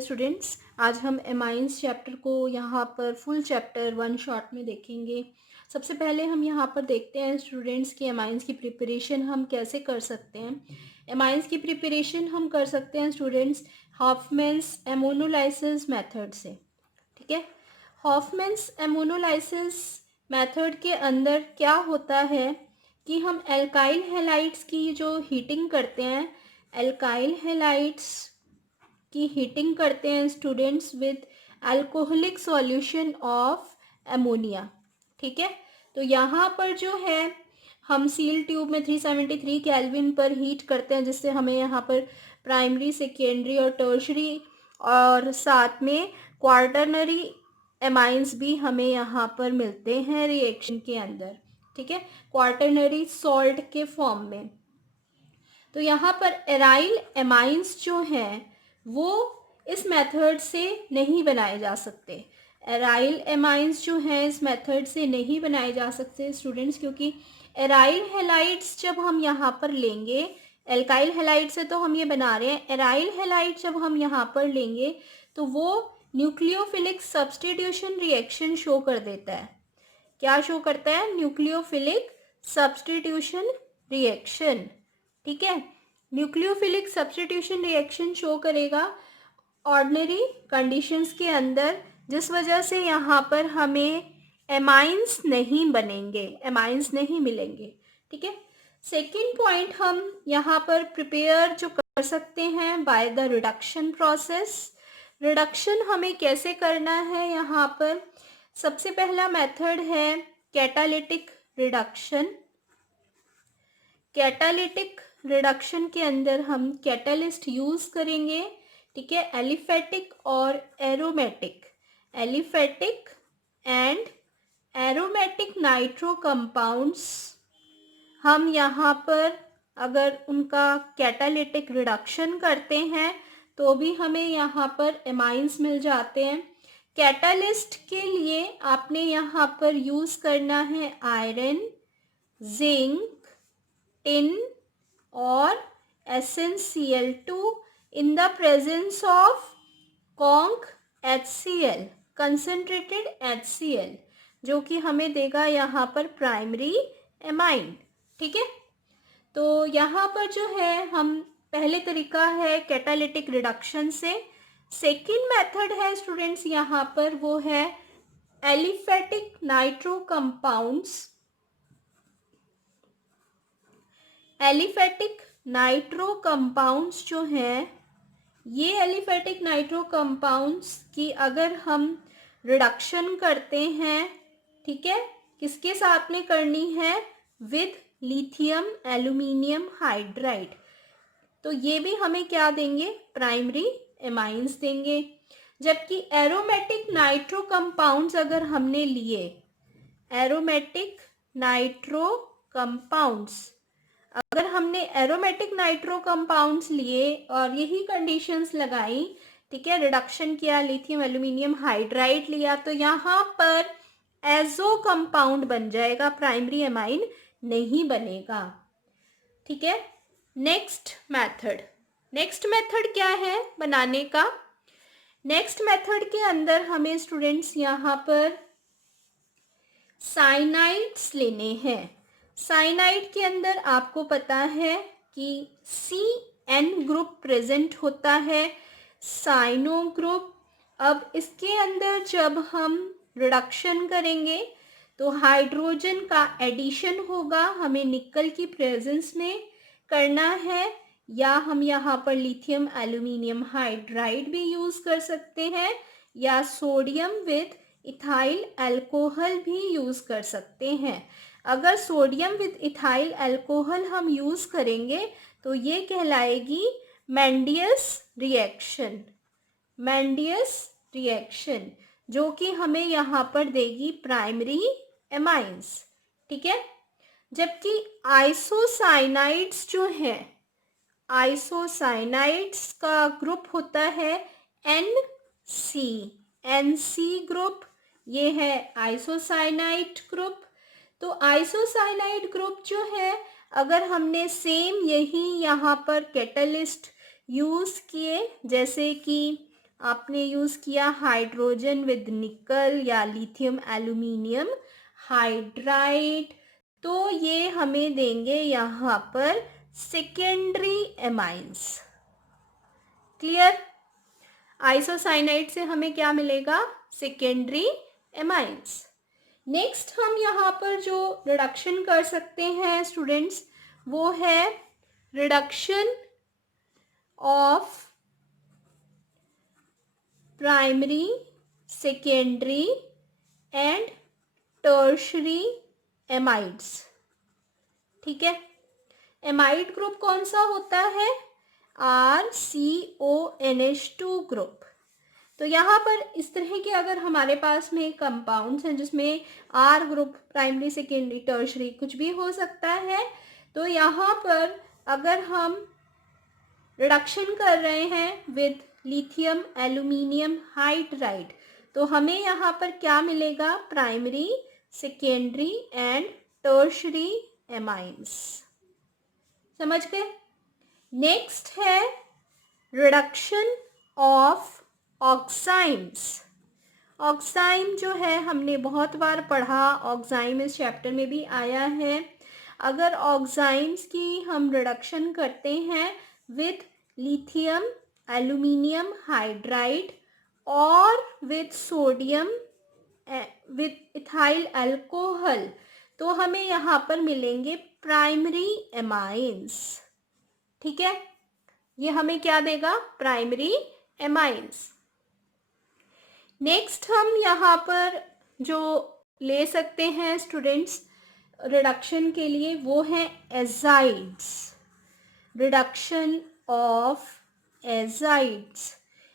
Students, आज हम amines chapter को यहाँ पर फुल चैप्टर वन शॉट में देखेंगे। सबसे पहले हम यहाँ पर देखते हैं स्टूडेंट्स कि एमाइंस की प्रिपरेशन हम कैसे कर सकते हैं। एमाइंस की प्रिपरेशन हम कर सकते हैं स्टूडेंट्स हॉफमैन्स एमोनोलाइसिस मेथड से। ठीक है, हॉफमैन्स एमोनोलाइसिस मेथड के अंदर क्या होता है कि हम एल्काइल हैलाइड्स की जो हीटिंग करते हैं, एल्काइल हैलाइड्स की हीटिंग करते हैं students with alcoholic solution of ammonia. ठीक है, तो यहाँ पर जो है हम सील ट्यूब में 373 केल्विन पर हीट करते हैं, जिससे हमें यहाँ पर प्राइमरी, सेकेंडरी और टर्शरी और साथ में क्वार्टरनरी एमाइंस भी हमें यहाँ पर मिलते हैं रिएक्शन के अंदर। ठीक है, क्वार्टरनरी सॉल्ट के फॉर्म में। तो यहाँ पर एराइल एमाइंस जो हैं वो इस मेथड से नहीं बनाए जा सकते। एराइल एमाइंस जो हैं इस मेथड से नहीं बनाए जा सकते स्टूडेंट्स, क्योंकि एराइल हैलाइड्स जब हम यहाँ पर लेंगे, एल्काइल हैलाइड से तो हम ये बना रहे हैं, एराइल हैलाइड जब हम यहाँ पर लेंगे तो वो न्यूक्लियोफिलिक सब्स्टिट्यूशन रिएक्शन शो कर देता है। क्या शो करता है? Nucleophilic substitution reaction. ठीक है, न्यूक्लियोफिलिक सब्स्टिट्यूशन रिएक्शन शो करेगा ऑर्डिनरी कंडीशंस के अंदर, जिस वजह से यहाँ पर हमें एमाइंस नहीं बनेंगे, एमाइंस नहीं मिलेंगे। ठीक है, सेकेंड पॉइंट हम यहाँ पर प्रिपेयर जो कर सकते हैं by the reduction process. Reduction हमें कैसे करना है? यहाँ पर सबसे पहला मेथड है कैटालिटिक रिडक्शन। कैटालिटिक रिडक्शन के अंदर हम कैटालिस्ट यूज करेंगे। ठीक है, एलिफेटिक और aromatic, aliphatic and aromatic nitro compounds हम यहाँ पर अगर उनका कैटालिटिक रिडक्शन करते हैं तो भी हमें यहाँ पर एमाइंस मिल जाते हैं। कैटालिस्ट के लिए आपने यहाँ पर यूज करना है आयरन, जिंक, टिन और SnCl2 in the presence of conc HCl, concentrated HCl, जो कि हमें देगा यहाँ पर प्राइमरी एमाइन। ठीक है, तो यहाँ पर जो है हम पहले तरीका है कैटालिटिक रिडक्शन से। सेकेंड मेथड है स्टूडेंट्स यहाँ पर वो है aliphatic nitro compounds. Aliphatic nitro compounds जो हैं, ये एलिफेटिक नाइट्रो कंपाउंड्स की अगर हम रिडक्शन करते हैं, ठीक है, किसके साथ में करनी है? विद लिथियम एल्यूमिनियम हाइड्राइड, तो ये भी हमें क्या देंगे? प्राइमरी एमाइंस देंगे। जबकि एरोमेटिक नाइट्रो कंपाउंड्स अगर हमने लिए, एरोमेटिक नाइट्रो कंपाउंड्स अगर हमने एरोमेटिक नाइट्रो कंपाउंड्स लिए और यही कंडीशंस लगाई, ठीक है, रिडक्शन किया, लिथियम एल्यूमिनियम हाइड्राइड लिया, तो यहाँ पर एजो कंपाउंड बन जाएगा, प्राइमरी एमाइन नहीं बनेगा। ठीक है, नेक्स्ट मेथड क्या है बनाने का? नेक्स्ट मेथड के अंदर हमें स्टूडेंट्स यहाँ पर साइनाइड्स लेने हैं। साइनाइड के अंदर आपको पता है कि CN ग्रुप प्रेजेंट होता है, साइनो ग्रुप। अब इसके अंदर जब हम रिडक्शन करेंगे तो हाइड्रोजन का एडिशन होगा, हमें निकल की प्रेजेंस में करना है, या हम यहाँ पर लिथियम एल्यूमिनियम हाइड्राइड भी यूज कर सकते हैं, या सोडियम विद इथाइल अल्कोहल भी यूज कर सकते हैं। अगर सोडियम विद इथाइल अल्कोहल हम यूज करेंगे तो ये कहलाएगी मेंडियस रिएक्शन, मेंडियस रिएक्शन, जो कि हमें यहाँ पर देगी प्राइमरी एमाइंस। ठीक है, जबकि आइसोसाइनाइड्स जो है, आइसोसाइनाइड्स का ग्रुप होता है NC ग्रुप, ये है आइसोसाइनाइड ग्रुप। तो आइसोसाइनाइड ग्रुप जो है, अगर हमने सेम यही यहाँ पर कैटलिस्ट यूज किए, जैसे कि आपने यूज़ किया हाइड्रोजन विद निकल या लिथियम एल्यूमिनियम हाइड्राइड, तो ये हमें देंगे यहाँ पर सेकेंडरी एमाइंस। क्लियर? आइसोसाइनाइड से हमें क्या मिलेगा? Secondary amines. नेक्स्ट हम यहाँ पर जो रिडक्शन कर सकते हैं स्टूडेंट्स, वो है reduction of primary, secondary and tertiary amides. ठीक है, एमाइड ग्रुप कौन सा होता है? RCONH2 group. तो यहाँ पर इस तरह के अगर हमारे पास में कंपाउंड्स हैं जिसमें R group, primary, secondary, tertiary कुछ भी हो सकता है, तो यहाँ पर अगर हम रिडक्शन कर रहे हैं विद लिथियम एल्यूमिनियम हाइड्राइड, तो हमें यहाँ पर क्या मिलेगा? Primary, secondary and tertiary amines. समझ गए? नेक्स्ट है रिडक्शन ऑफ ऑक्साइम्स। ऑक्साइम जो है हमने बहुत बार पढ़ा, ऑक्साइम इस चैप्टर में भी आया है। अगर ऑक्साइम्स की हम रिडक्शन करते हैं विद लिथियम एल्यूमिनियम हाइड्राइड और with sodium with ethyl alcohol, तो हमें यहाँ पर मिलेंगे प्राइमरी एमाइंस। ठीक है, ये हमें क्या देगा? Primary amines. नेक्स्ट हम यहाँ पर जो ले सकते हैं स्टूडेंट्स रिडक्शन के लिए, वो है एजाइड्स। Reduction of एजाइड्स।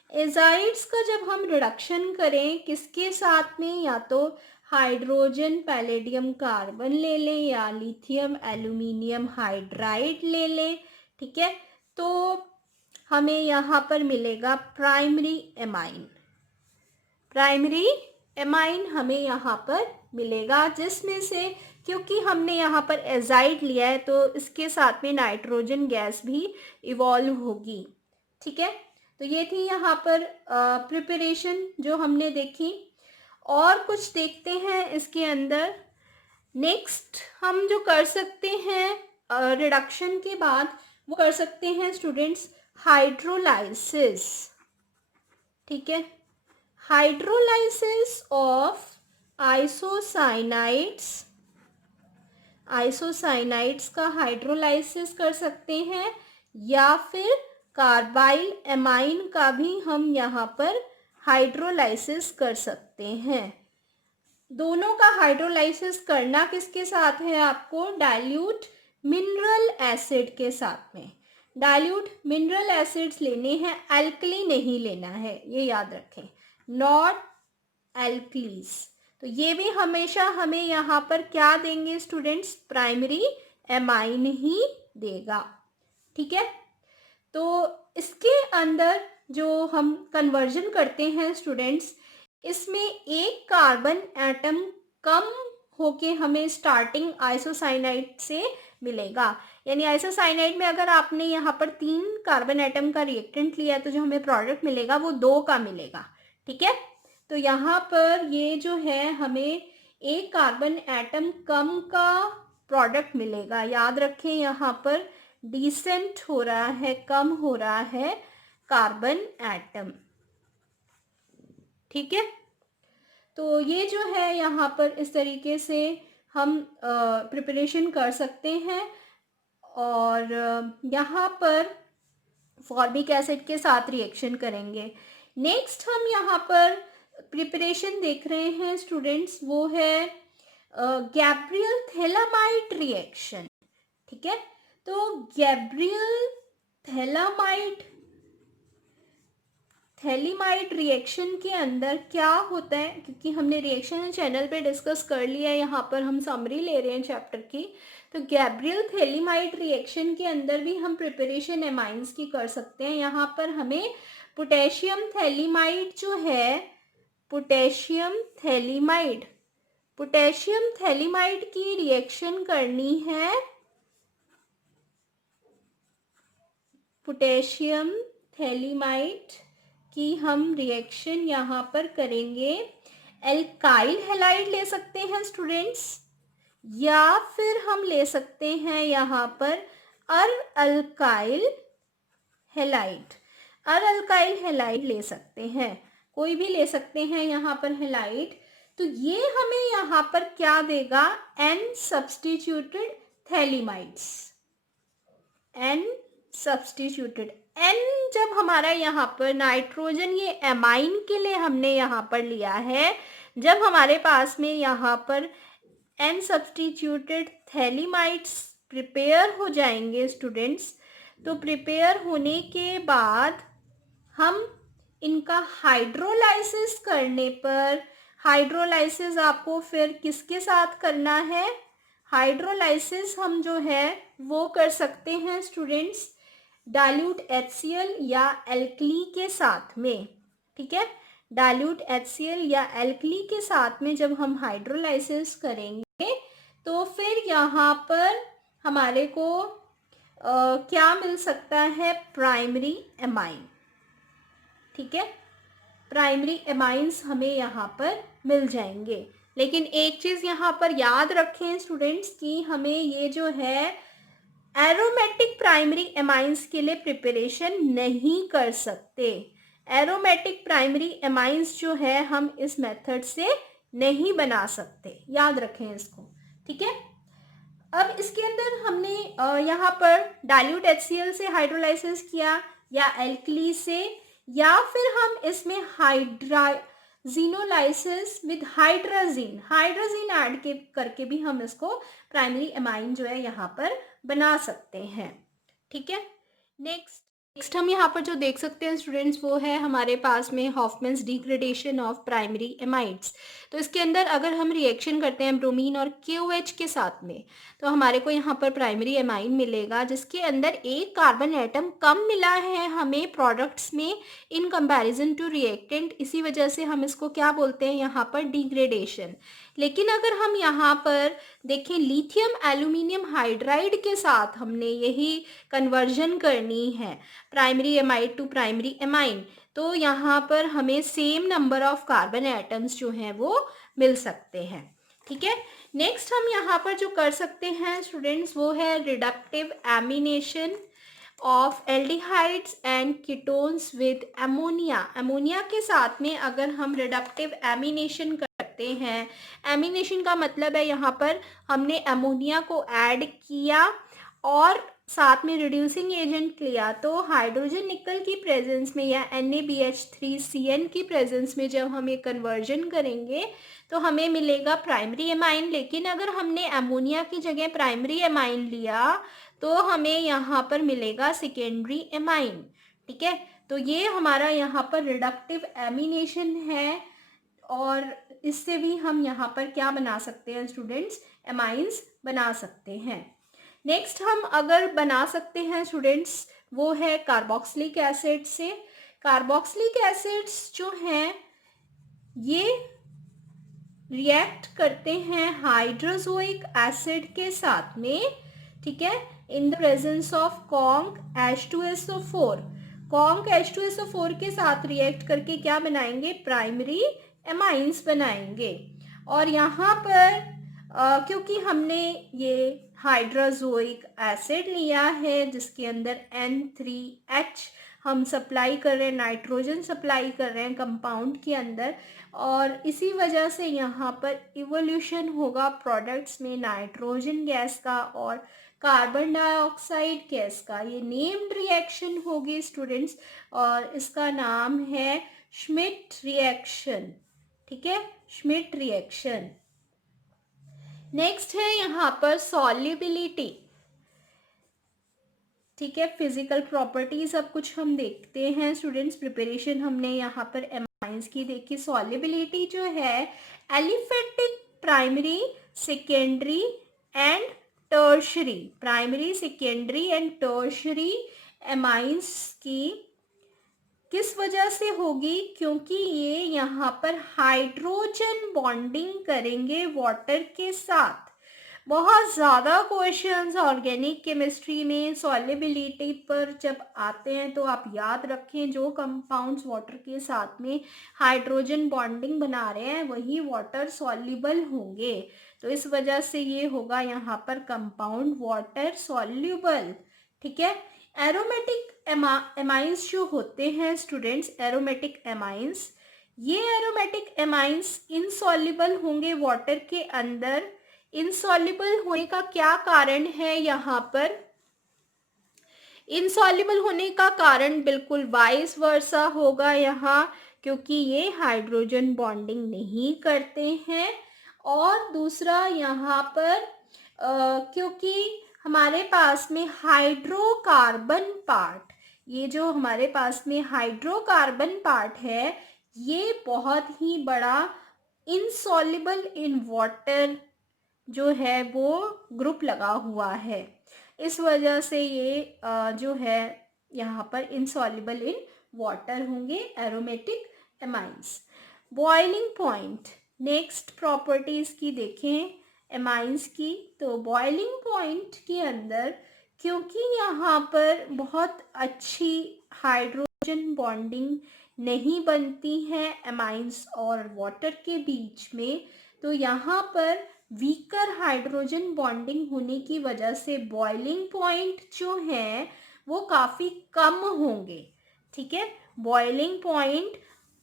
एजाइड्स का जब हम रिडक्शन करें किसके साथ में, या तो हाइड्रोजन पैलेडियम कार्बन ले लें या लिथियम एल्यूमिनियम हाइड्राइड ले लें, ठीक है, तो हमें यहाँ पर मिलेगा प्राइमरी एमाइन। प्राइमरी एमाइन हमें यहाँ पर मिलेगा, जिसमें से क्योंकि हमने यहाँ पर एजाइड लिया है तो इसके साथ में नाइट्रोजन गैस भी इवॉल्व होगी। ठीक है, तो ये थी यहाँ पर प्रिपरेशन जो हमने देखी। और कुछ देखते हैं इसके अंदर। नेक्स्ट हम जो कर सकते हैं रिडक्शन के बाद, वो कर सकते हैं स्टूडेंट्स हाइड्रोलाइसिस। ठीक है, हाइड्रोलाइसिस ऑफ आइसोसाइनाइड्स। आइसोसाइनाइड्स का हाइड्रोलाइसिस कर सकते हैं, या फिर कार्बाइल एमाइन का भी हम यहाँ पर हाइड्रोलाइसिस कर सकते हैं। दोनों का हाइड्रोलाइसिस करना किसके साथ है? आपको डाइल्यूट मिनरल एसिड के साथ में। डाइल्यूट मिनरल एसिड्स लेने हैं, एल्कली नहीं लेना है, ये याद रखें, नॉट एल्कलीज। तो ये भी हमेशा हमें यहाँ पर क्या देंगे स्टूडेंट्स? प्राइमरी एमाइन ही देगा। ठीक है, तो इसके अंदर जो हम कन्वर्जन करते हैं स्टूडेंट्स, इसमें एक कार्बन एटम कम होके हमें स्टार्टिंग आइसोसाइनाइड से मिलेगा। यानी आइसोसाइनाइड में अगर आपने यहाँ पर 3 कार्बन एटम का रिएक्टेंट लिया तो जो हमें प्रोडक्ट मिलेगा वो 2 का मिलेगा। ठीक है, तो यहाँ पर ये जो है हमें एक कार्बन एटम कम का प्रोडक्ट मिलेगा। याद रखें, यहाँ पर डिसेंट हो रहा है, कम हो रहा है कार्बन एटम। ठीक है, तो ये जो है यहाँ पर इस तरीके से हम प्रिपरेशन कर सकते हैं। और यहाँ पर फॉर्मिक एसिड के साथ रिएक्शन करेंगे। नेक्स्ट हम यहाँ पर प्रिपरेशन देख रहे हैं स्टूडेंट्स, वो है गैब्रियल थैलामाइड रिएक्शन। ठीक है, तो गैब्रियल थैलीमाइड रिएक्शन के अंदर क्या होता है, क्योंकि हमने रिएक्शन चैनल पे डिस्कस कर लिया है, यहाँ पर हम समरी ले रहे हैं चैप्टर की। तो गैब्रियल थैलीमाइड रिएक्शन के अंदर भी हम प्रिपरेशन एमाइंस की कर सकते हैं। यहाँ पर हमें पोटेशियम थैलीमाइड जो है, पोटेशियम थैलीमाइड की रिएक्शन करनी है पोटेशियम थैलीमाइड कि हम रिएक्शन यहाँ पर करेंगे, एल्काइल हैलाइड ले सकते हैं स्टूडेंट्स, या फिर हम ले सकते हैं यहाँ पर अल्काइल हैलाइड। अल्काइल हैलाइड ले सकते हैं, कोई भी ले सकते हैं यहाँ पर हैलाइड। तो ये हमें यहाँ पर क्या देगा, N substituted phthalimides, N substituted. N जब हमारा यहाँ पर नाइट्रोजन ये एमाइन के लिए हमने यहाँ पर लिया है, जब हमारे पास में यहाँ पर एन सब्स्टिट्यूटेड थैलिमाइड्स प्रिपेयर हो जाएंगे स्टूडेंट्स, तो प्रिपेयर होने के बाद हम इनका हाइड्रोलाइसिस करने पर, हाइड्रोलाइसिस आपको फिर किसके साथ करना है, हाइड्रोलाइसिस हम जो है वो कर सकते हैं स्टूडेंट्स डाइल्यूट HCl या एल्कली के साथ में, ठीक है। डाइल्यूट HCl या एल्कली के साथ में जब हम हाइड्रोलाइसिस करेंगे तो फिर यहाँ पर हमारे को क्या मिल सकता है, प्राइमरी एमाइन, ठीक है। प्राइमरी एमाइंस हमें यहाँ पर मिल जाएंगे। लेकिन एक चीज़ यहाँ पर याद रखें स्टूडेंट्स कि हमें ये जो है एरोमेटिक प्राइमरी एमाइंस के लिए प्रिपरेशन नहीं कर सकते। एरोमेटिक प्राइमरी एमाइंस जो है हम इस मेथड से नहीं बना सकते, याद रखें इसको, ठीक है। अब इसके अंदर हमने यहाँ पर डाइल्यूट HCl से हाइड्रोलाइसिस किया या एल्कली से, या फिर हम इसमें हाइड्रोजीनोलाइसिस विद हाइड्रोजीन ऐड करके भी हम इसको प्राइमरी एमाइन जो है यहाँ पर बना सकते हैं, ठीक है। नेक्स्ट हम यहाँ पर जो देख सकते हैं स्टूडेंट्स वो है हमारे पास में हॉफमैन्स डिग्रेडेशन ऑफ प्राइमरी एमाइड्स। तो इसके अंदर अगर हम रिएक्शन करते हैं ब्रोमीन और KOH के साथ में, तो हमारे को यहाँ पर प्राइमरी एमाइन मिलेगा जिसके अंदर एक कार्बन एटम कम मिला है हमें प्रोडक्ट्स में इन कंपैरिजन टू रिएक्टेंट। इसी वजह से हम इसको क्या बोलते हैं यहाँ पर, डिग्रेडेशन। लेकिन अगर हम यहाँ पर देखें लिथियम एल्यूमिनियम हाइड्राइड के साथ हमने यही कन्वर्जन करनी है primary amide to primary amine, तो यहाँ पर हमें same number of carbon atoms जो हैं वो मिल सकते हैं, ठीक है। नेक्स्ट हम यहाँ पर जो कर सकते हैं स्टूडेंट्स वो है reductive ammunition of aldehydes and ketones with ammonia. Ammonia के साथ में अगर हम रिडक्टिव एमिनेशन करते हैं, एमिनेशन का मतलब है यहाँ पर हमने अमोनिया को ऐड किया और साथ में रिड्यूसिंग एजेंट लिया, तो हाइड्रोजन निकल की प्रेजेंस में या NaBH3CN की प्रेजेंस में जब हम ये कन्वर्जन करेंगे तो हमें मिलेगा प्राइमरी एमाइन। लेकिन अगर हमने अमोनिया की जगह प्राइमरी एमाइन लिया तो हमें यहाँ पर मिलेगा सेकेंडरी एमाइन, ठीक है। तो ये हमारा यहाँ पर रिडक्टिव एमिनेशन है और इससे भी हम यहाँ पर क्या बना सकते हैं स्टूडेंट्स, एमाइंस बना सकते हैं। नेक्स्ट हम अगर बना सकते हैं स्टूडेंट्स वो है कार्बोक्सिलिक एसिड से। कार्बोक्सिलिक एसिड्स जो हैं ये रिएक्ट करते हैं हाइड्रोजोइक एसिड के साथ में, ठीक है, in the presence of conc H2SO4। Conc H2SO4 के साथ रिएक्ट करके क्या बनाएंगे, प्राइमरी एमाइंस बनाएंगे। और यहाँ पर क्योंकि हमने ये हाइड्रोजोइक एसिड लिया है जिसके अंदर N3H हम सप्लाई कर रहे हैं, नाइट्रोजन सप्लाई कर रहे हैं कंपाउंड के अंदर, और इसी वजह से यहाँ पर इवोल्यूशन होगा प्रोडक्ट्स में नाइट्रोजन गैस का और कार्बन डाइऑक्साइड गैस का। ये नेम्ड रिएक्शन होगी स्टूडेंट्स और इसका नाम है श्मिट रिएक्शन, ठीक है, श्मिट रिएक्शन। नेक्स्ट है यहाँ पर सॉल्युबिलिटी, ठीक है, फिजिकल प्रॉपर्टीज अब कुछ हम देखते हैं स्टूडेंट्स। प्रिपरेशन हमने यहाँ पर एमाइंस की देखी। सॉल्युबिलिटी जो है aliphatic primary secondary and tertiary, primary secondary and tertiary amines की किस वजह से होगी, क्योंकि ये यहाँ पर हाइड्रोजन बॉन्डिंग करेंगे वाटर के साथ। बहुत ज़्यादा क्वेश्चंस ऑर्गेनिक केमिस्ट्री में सॉल्युबिलिटी पर जब आते हैं तो आप याद रखें, जो कंपाउंड्स वाटर के साथ में हाइड्रोजन बॉन्डिंग बना रहे हैं वही वाटर सॉल्युबल होंगे। तो इस वजह से ये होगा यहाँ पर कंपाउंड वाटर सॉल्युबल। ठीक है। एरोमेटिक एमाइंस जो होते हैं स्टूडेंट्स, एरोमेटिक एमाइंस, ये एरोमेटिक एमाइंस इनसॉल्युबल होंगे वाटर के अंदर। इनसॉल्युबल होने का क्या कारण है यहाँ पर? इनसॉल्युबल होने का कारण बिल्कुल वाइस वर्सा होगा यहाँ, क्योंकि ये हाइड्रोजन बॉन्डिंग नहीं करते हैं। और दूसरा यहाँ पर क्योंकि हमारे पास में हाइड्रोकार्बन पार्ट, ये जो हमारे पास में हाइड्रोकार्बन पार्ट है ये बहुत ही बड़ा इनसॉल्युबल इन वाटर जो है वो ग्रुप लगा हुआ है। इस वजह से ये जो है यहाँ पर इनसॉल्युबल इन वाटर होंगे aromatic amines. Boiling point, next properties की देखें एमाइंस की। तो बॉइलिंग पॉइंट के अंदर क्योंकि यहाँ पर बहुत अच्छी हाइड्रोजन बॉन्डिंग नहीं बनती है एमाइंस और वाटर के बीच में, तो यहाँ पर वीकर हाइड्रोजन बॉन्डिंग होने की वजह से बॉइलिंग पॉइंट जो है वो काफ़ी कम होंगे। ठीक है। Boiling point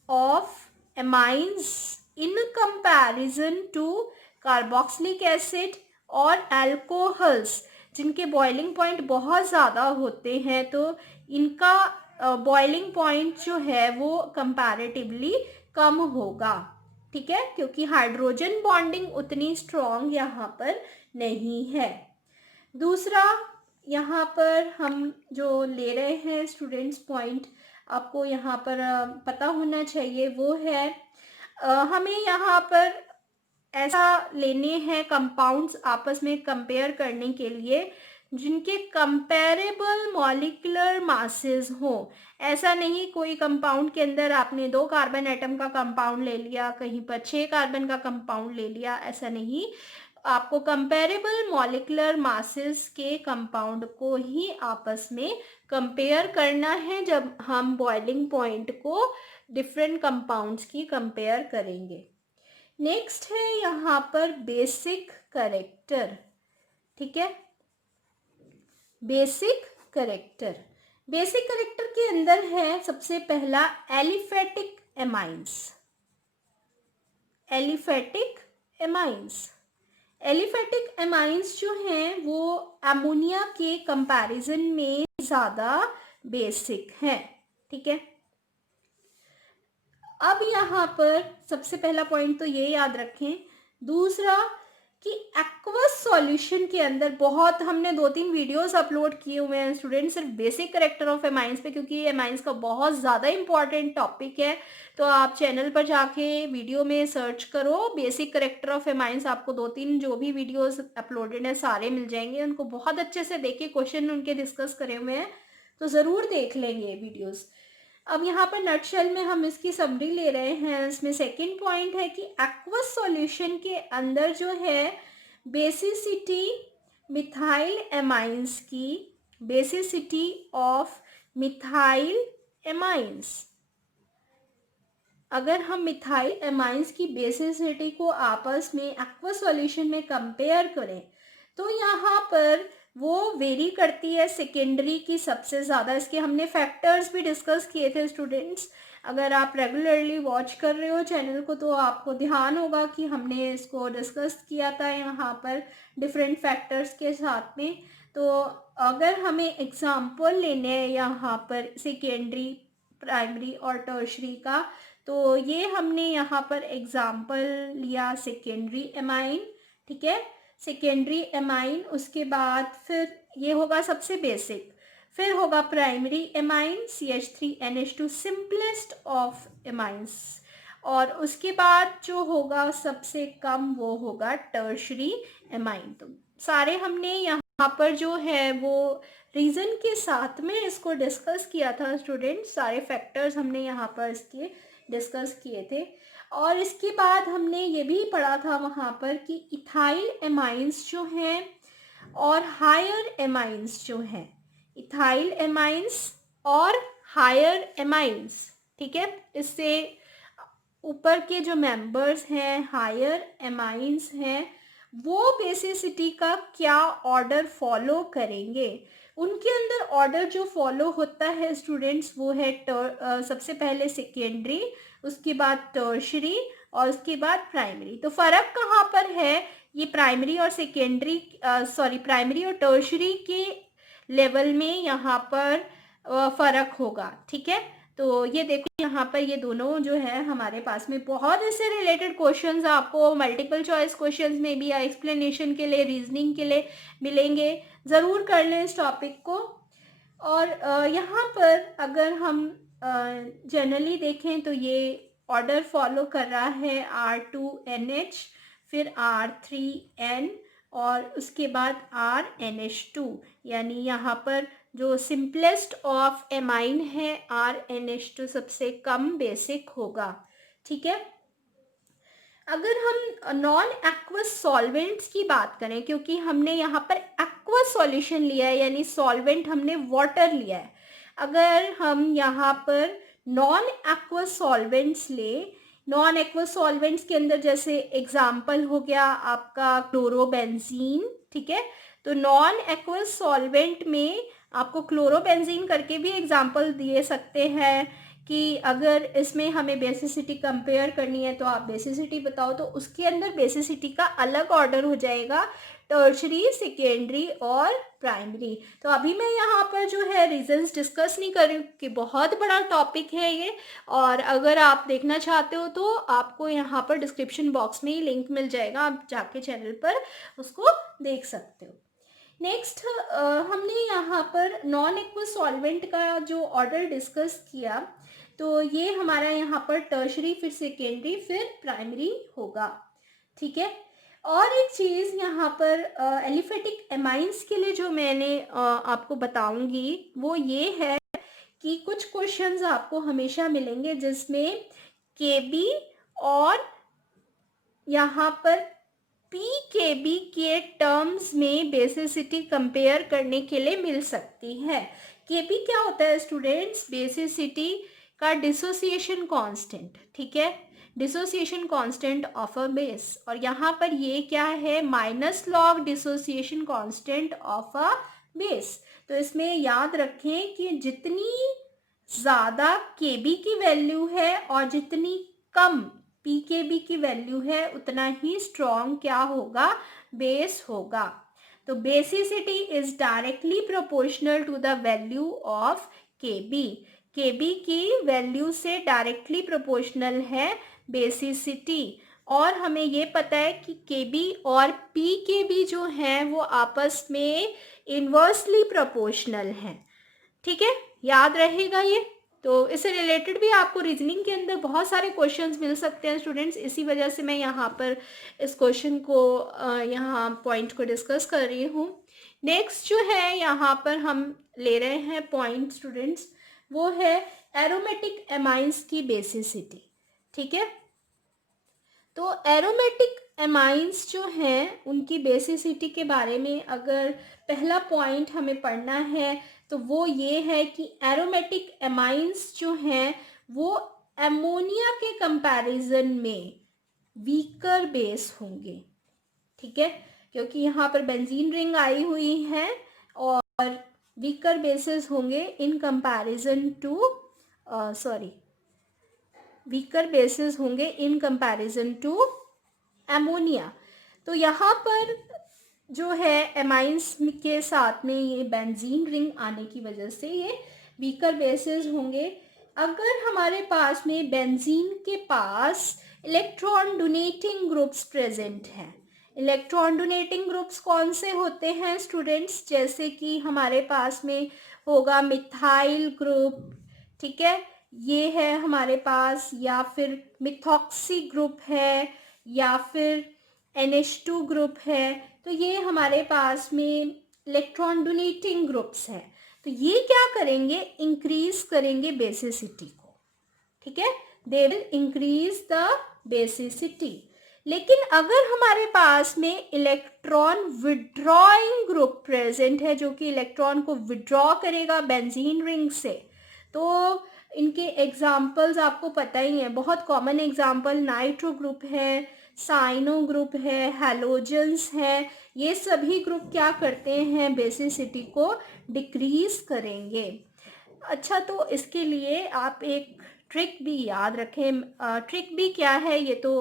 of amines in comparison to carboxylic acid और अल्कोहल्स, जिनके बॉइलिंग पॉइंट बहुत ज़्यादा होते हैं, तो इनका बॉइलिंग पॉइंट जो है वो कंपैरेटिवली कम होगा। ठीक है, क्योंकि हाइड्रोजन बॉन्डिंग उतनी स्ट्रॉन्ग यहाँ पर नहीं है। दूसरा यहाँ पर हम जो ले रहे हैं स्टूडेंट्स पॉइंट, आपको यहाँ पर पता होना चाहिए, वो है हमें यहाँ पर ऐसा लेने हैं कंपाउंड्स आपस में कंपेयर करने के लिए जिनके कंपेरेबल मॉलिक्यूलर मासेस हो। ऐसा नहीं कोई कंपाउंड के अंदर आपने 2 कार्बन एटम का कंपाउंड ले लिया, कहीं पर 6 कार्बन का कंपाउंड ले लिया, ऐसा नहीं। आपको कंपेरेबल मॉलिक्यूलर मासेस के कंपाउंड को ही आपस में कंपेयर करना है जब हम बॉइलिंग पॉइंट को डिफरेंट कंपाउंड्स की कंपेयर करेंगे। नेक्स्ट है यहाँ पर बेसिक करेक्टर। ठीक है, बेसिक करेक्टर। बेसिक करेक्टर के अंदर है सबसे पहला aliphatic amines. Aliphatic amines, aliphatic amines जो हैं वो अमोनिया के कंपैरिजन में ज़्यादा बेसिक हैं। ठीक है। अब यहाँ पर सबसे पहला पॉइंट तो ये याद रखें। दूसरा कि एक्वस सॉल्यूशन के अंदर बहुत हमने 2-3 वीडियोस अपलोड किए हुए हैं स्टूडेंट सिर्फ बेसिक करेक्टर ऑफ एमाइंस पे, क्योंकि ये एमाइंस का बहुत ज़्यादा इंपॉर्टेंट टॉपिक है। तो आप चैनल पर जाके वीडियो में सर्च करो बेसिक करेक्टर ऑफ एमाइंस, आपको 2-3 जो भी वीडियोस अपलोडेड है सारे मिल जाएंगे। उनको बहुत अच्छे से देखे, क्वेश्चन उनके डिस्कस करे हुए हैं, तो ज़रूर देख लेंगे वीडियोज़। अब यहाँ पर नटशेल में हम इसकी समरी ले रहे हैं। इसमें सेकंड पॉइंट है कि एक्वस सॉल्यूशन के अंदर जो है बेसिसिटी मिथाइल एमाइंस की, बेसिसिटी ऑफ मिथाइल एमाइंस, अगर हम मिथाइल एमाइंस की बेसिसिटी को आपस में एक्वस सॉल्यूशन में कंपेयर करें तो यहाँ पर वो वेरी करती है सेकेंडरी की सबसे ज़्यादा। इसके हमने फैक्टर्स भी डिस्कस किए थे स्टूडेंट्स। अगर आप रेगुलरली वॉच कर रहे हो चैनल को तो आपको ध्यान होगा कि हमने इसको डिस्कस किया था यहाँ पर डिफरेंट फैक्टर्स के साथ में। तो अगर हमें एग्जाम्पल लेने हैं यहाँ पर सेकेंडरी, प्राइमरी और टर्शरी का, तो ये हमने यहाँ पर एग्जाम्पल लिया सेकेंडरी एमाइन। ठीक है, सेकेंडरी एमाइन, उसके बाद फिर ये होगा सबसे बेसिक, फिर होगा primary amine CH3NH2 simplest of amines, और उसके बाद जो होगा सबसे कम वो होगा टर्शरी एमाइन। तो सारे हमने यहाँ पर जो है वो रीज़न के साथ में इसको डिस्कस किया था स्टूडेंट, सारे फैक्टर्स हमने यहाँ पर इसके डिस्कस किए थे। और इसके बाद हमने ये भी पढ़ा था वहाँ पर कि इथाइल एमाइंस जो हैं और हायर एमाइंस जो हैं, इथाइल एमाइंस और हायर एमाइंस, ठीक है, इससे ऊपर के जो मेंबर्स हैं हायर एमाइंस हैं, वो बेसिसिटी का क्या ऑर्डर फॉलो करेंगे। उनके अंदर ऑर्डर जो फॉलो होता है स्टूडेंट्स वो है सबसे पहले सेकेंडरी, उसके बाद टर्शरी और उसके बाद प्राइमरी। तो फ़र्क कहाँ पर है, ये प्राइमरी और सेकेंडरी प्राइमरी और टर्शरी के लेवल में यहाँ पर फ़र्क होगा, ठीक है। तो ये देखो यहाँ पर ये दोनों जो है हमारे पास में बहुत ऐसे रिलेटेड क्वेश्चंस आपको मल्टीपल चॉइस क्वेश्चंस में भी या एक्सप्लेनेशन के लिए रीजनिंग के लिए मिलेंगे। ज़रूर कर लें इस टॉपिक को। और यहाँ पर अगर हम जनरली देखें तो ये ऑर्डर फॉलो कर रहा है R2NH, फिर R3N और उसके बाद RNH2, यानी यहाँ पर जो सिंपलेस्ट ऑफ एमाइन है RNH2 सबसे कम बेसिक होगा, ठीक है। अगर हम नॉन एक्वस सॉल्वेंट्स की बात करें, क्योंकि हमने यहाँ पर एक्वस सॉल्यूशन लिया है यानी सॉल्वेंट हमने वाटर लिया है, अगर हम यहाँ पर नॉन एक्वस सॉल्वेंट्स ले, नॉन एक्वस सॉल्वेंट्स के अंदर जैसे एग्जाम्पल हो गया आपका क्लोरोबेंजीन, ठीक है। तो नॉन एक्वस सॉल्वेंट में आपको क्लोरोबेंजीन करके भी एग्जाम्पल दिए सकते हैं कि अगर इसमें हमें बेसिसिटी कंपेयर करनी है तो आप बेसिसिटी बताओ, तो उसके अंदर बेसिसिटी का अलग ऑर्डर हो जाएगा, टर्शरी, सेकेंडरी और प्राइमरी। तो अभी मैं यहाँ पर जो है रीजंस डिस्कस नहीं कर रही हूँ कि बहुत बड़ा टॉपिक है ये, और अगर आप देखना चाहते हो तो आपको यहाँ पर डिस्क्रिप्शन बॉक्स में ही लिंक मिल जाएगा, आप जाके चैनल पर उसको देख सकते हो। नेक्स्ट हमने यहाँ पर नॉन एक्वस सॉल्वेंट का जो ऑर्डर डिस्कस किया, तो ये हमारा यहाँ पर टर्शरी, फिर सेकेंडरी, फिर प्राइमरी होगा, ठीक है। और एक चीज़ यहाँ पर एलिफेटिक एमाइंस के लिए जो मैंने आपको बताऊंगी वो ये है कि कुछ क्वेश्चंस आपको हमेशा मिलेंगे जिसमें केबी और यहाँ पर पीकेबी के टर्म्स में बेसिसिटी कंपेयर करने के लिए मिल सकती है। केबी क्या होता है स्टूडेंट्स, बेसिसिटी का डिसोसिएशन कांस्टेंट, ठीक है, dissociation constant of a base. और यहाँ पर ये क्या है, minus log dissociation constant of a base. तो इसमें याद रखें कि जितनी ज़्यादा केबी की वैल्यू है और जितनी कम पीकेबी की वैल्यू है उतना ही स्ट्रॉन्ग क्या होगा, बेस होगा। तो basicity is directly proportional to the value of K. K B value से डायरेक्टली प्रोपोर्शनल है बेसिसिटी। और हमें ये पता है कि केबी और पीकेबी जो हैं वो आपस में इन्वर्सली प्रोपोर्शनल हैं, ठीक है, याद रहेगा ये। तो इससे रिलेटेड भी आपको रीजनिंग के अंदर बहुत सारे क्वेश्चंस मिल सकते हैं स्टूडेंट्स, इसी वजह से मैं यहाँ पर इस क्वेश्चन को यहाँ पॉइंट को डिस्कस कर रही हूँ। नेक्स्ट जो है यहाँ पर हम ले रहे हैं पॉइंट स्टूडेंट्स, वो है एरोमेटिक एमाइंस की बेसिसिटी, ठीक है। तो एरोमेटिक एमाइंस जो हैं उनकी बेसिसिटी के बारे में अगर पहला पॉइंट हमें पढ़ना है तो वो ये है कि एरोमेटिक एमाइंस जो हैं वो एमोनिया के कंपैरिजन में वीकर बेस होंगे, ठीक है, क्योंकि यहाँ पर बेंजीन रिंग आई हुई है और वीकर बेसिस होंगे in comparison to weaker bases होंगे इन कंपैरिजन टू एमोनिया। तो यहाँ पर जो है एमाइंस के साथ में ये बेंजीन रिंग आने की वजह से ये वीकर बेसिस होंगे। अगर हमारे पास में बेंजीन के पास इलेक्ट्रॉन डोनेटिंग ग्रुप्स प्रेजेंट हैं, इलेक्ट्रॉन डोनेटिंग ग्रुप्स कौन से होते हैं स्टूडेंट्स, जैसे कि हमारे पास में होगा मिथाइल ग्रुप, ठीक है, ये है हमारे पास, या फिर मिथॉक्सी ग्रुप है, या फिर NH2 ग्रुप है। तो ये हमारे पास में इलेक्ट्रॉन डोनेटिंग ग्रुप्स हैं। तो ये क्या करेंगे, इंक्रीज करेंगे बेसिसिटी को, ठीक है। They will increase the basicity. लेकिन अगर हमारे पास में इलेक्ट्रॉन विड्रॉइंग ग्रुप प्रेजेंट है जो कि इलेक्ट्रॉन को विड्रॉ करेगा बेंजीन रिंग से, तो इनके एग्जाम्पल्स आपको पता ही है, बहुत कॉमन एग्जाम्पल नाइट्रो ग्रुप है, साइनो ग्रुप है, हैलोजेंस है। ये सभी ग्रुप क्या करते हैं, बेसिसिटी को डिक्रीज करेंगे। अच्छा, तो इसके लिए आप एक ट्रिक भी याद रखें। ट्रिक भी क्या है, ये तो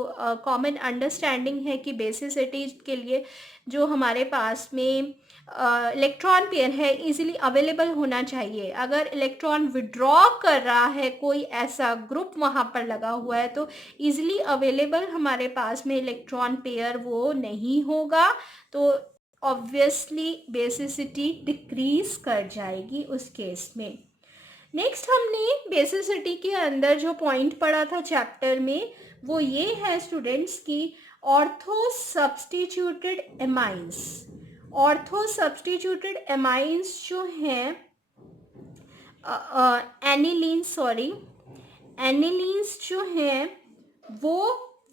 कॉमन अंडरस्टैंडिंग है कि बेसिसिटी के लिए जो हमारे पास में इलेक्ट्रॉन पेयर है इजीली अवेलेबल होना चाहिए। अगर इलेक्ट्रॉन विड्रॉ कर रहा है, कोई ऐसा ग्रुप वहाँ पर लगा हुआ है, तो इजीली अवेलेबल हमारे पास में इलेक्ट्रॉन पेयर वो नहीं होगा, तो ऑब्वियसली बेसिसिटी डिक्रीज कर जाएगी उस केस में। नेक्स्ट हमने बेसिसिटी के अंदर जो पॉइंट पढ़ा था चैप्टर में, वो ये है स्टूडेंट्स की ortho substituted amines. Ortho substituted amines जो हैं एनिलीन्स जो हैं वो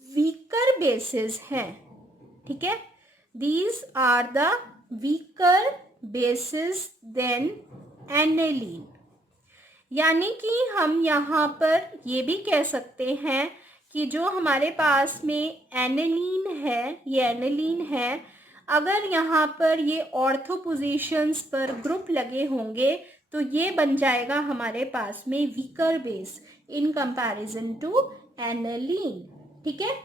वीकर बेसिस हैं, ठीक है। These are the weaker bases than aniline. यानी कि हम यहाँ पर ये भी कह सकते हैं कि जो हमारे पास में एनिलीन है, ये एनिलीन है, अगर यहाँ पर ये ऑर्थो पोजीशंस पर ग्रुप लगे होंगे तो ये बन जाएगा हमारे पास में weaker base in comparison to aniline, ठीक है।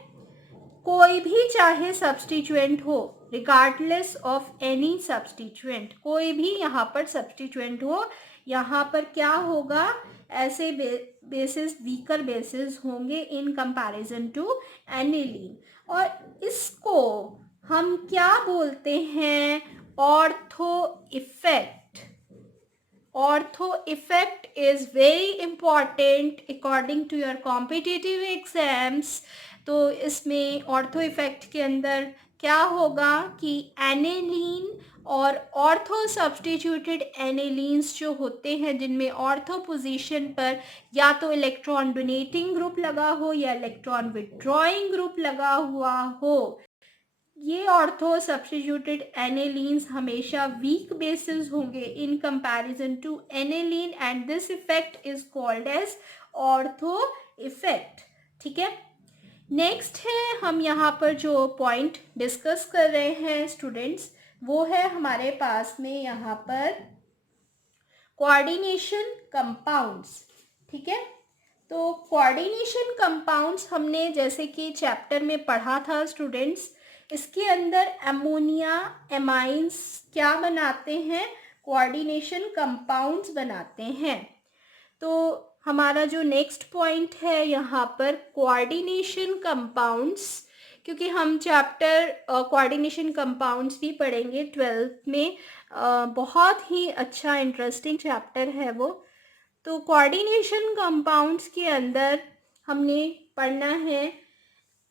कोई भी चाहे सब्स्टिट्यूएंट हो, रिगार्डलेस ऑफ एनी सब्स्टिट्यूएंट, कोई भी यहाँ पर सब्स्टिट्यूएंट हो, यहाँ पर क्या होगा, ऐसे बेसिस वीकर बेसिस होंगे इन कंपैरिजन टू एनिलीन। और इसको हम क्या बोलते हैं, ortho effect. Ortho effect is very important according to your competitive exams. तो इसमें ऑर्थो इफेक्ट के अंदर क्या होगा कि एनिलीन और ऑर्थो सब्स्टिट्यूटेड एनिलीन्स जो होते हैं, जिनमें ऑर्थो पोजीशन पर या तो इलेक्ट्रॉन डोनेटिंग ग्रुप लगा हो या इलेक्ट्रॉन विड्रॉइंग ग्रुप लगा हुआ हो, ये ऑर्थो सब्स्टिट्यूटेड एनिलीन्स हमेशा वीक बेसिस होंगे in comparison to aniline, and this effect is called as ortho effect, ठीक है। नेक्स्ट है, हम यहाँ पर जो पॉइंट डिस्कस कर रहे हैं स्टूडेंट्स, वो है हमारे पास में यहाँ पर कोऑर्डिनेशन कंपाउंड्स, ठीक है। तो कोऑर्डिनेशन कंपाउंड्स हमने जैसे कि चैप्टर में पढ़ा था स्टूडेंट्स, इसके अंदर अमोनिया एमाइंस क्या बनाते हैं, कोऑर्डिनेशन कंपाउंड्स बनाते हैं। तो हमारा जो नेक्स्ट पॉइंट है यहाँ पर कोऑर्डिनेशन कंपाउंड्स, क्योंकि हम चैप्टर कोऑर्डिनेशन कंपाउंड्स भी पढ़ेंगे 12th में, बहुत ही अच्छा इंटरेस्टिंग चैप्टर है वो। तो कोऑर्डिनेशन कंपाउंड्स के अंदर हमने पढ़ना है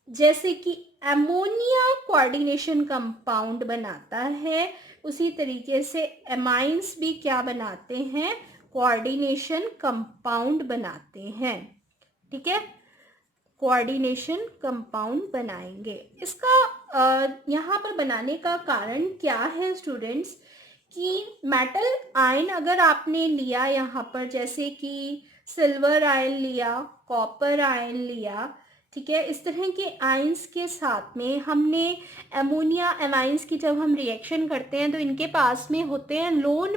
जैसे कि अमोनिया कोऑर्डिनेशन कंपाउंड बनाता है, उसी तरीके से एमाइंस भी क्या बनाते हैं, कोऑर्डिनेशन कंपाउंड बनाते हैं, ठीक है। कोऑर्डिनेशन कंपाउंड बनाएंगे। इसका यहाँ पर बनाने का कारण क्या है स्टूडेंट्स, कि मेटल आयन अगर आपने लिया यहाँ पर, जैसे कि सिल्वर आयन लिया, कॉपर आयन लिया, ठीक है, इस तरह के आयंस के साथ में हमने अमोनिया एमाइंस की जब हम रिएक्शन करते हैं तो इनके पास में होते हैं lone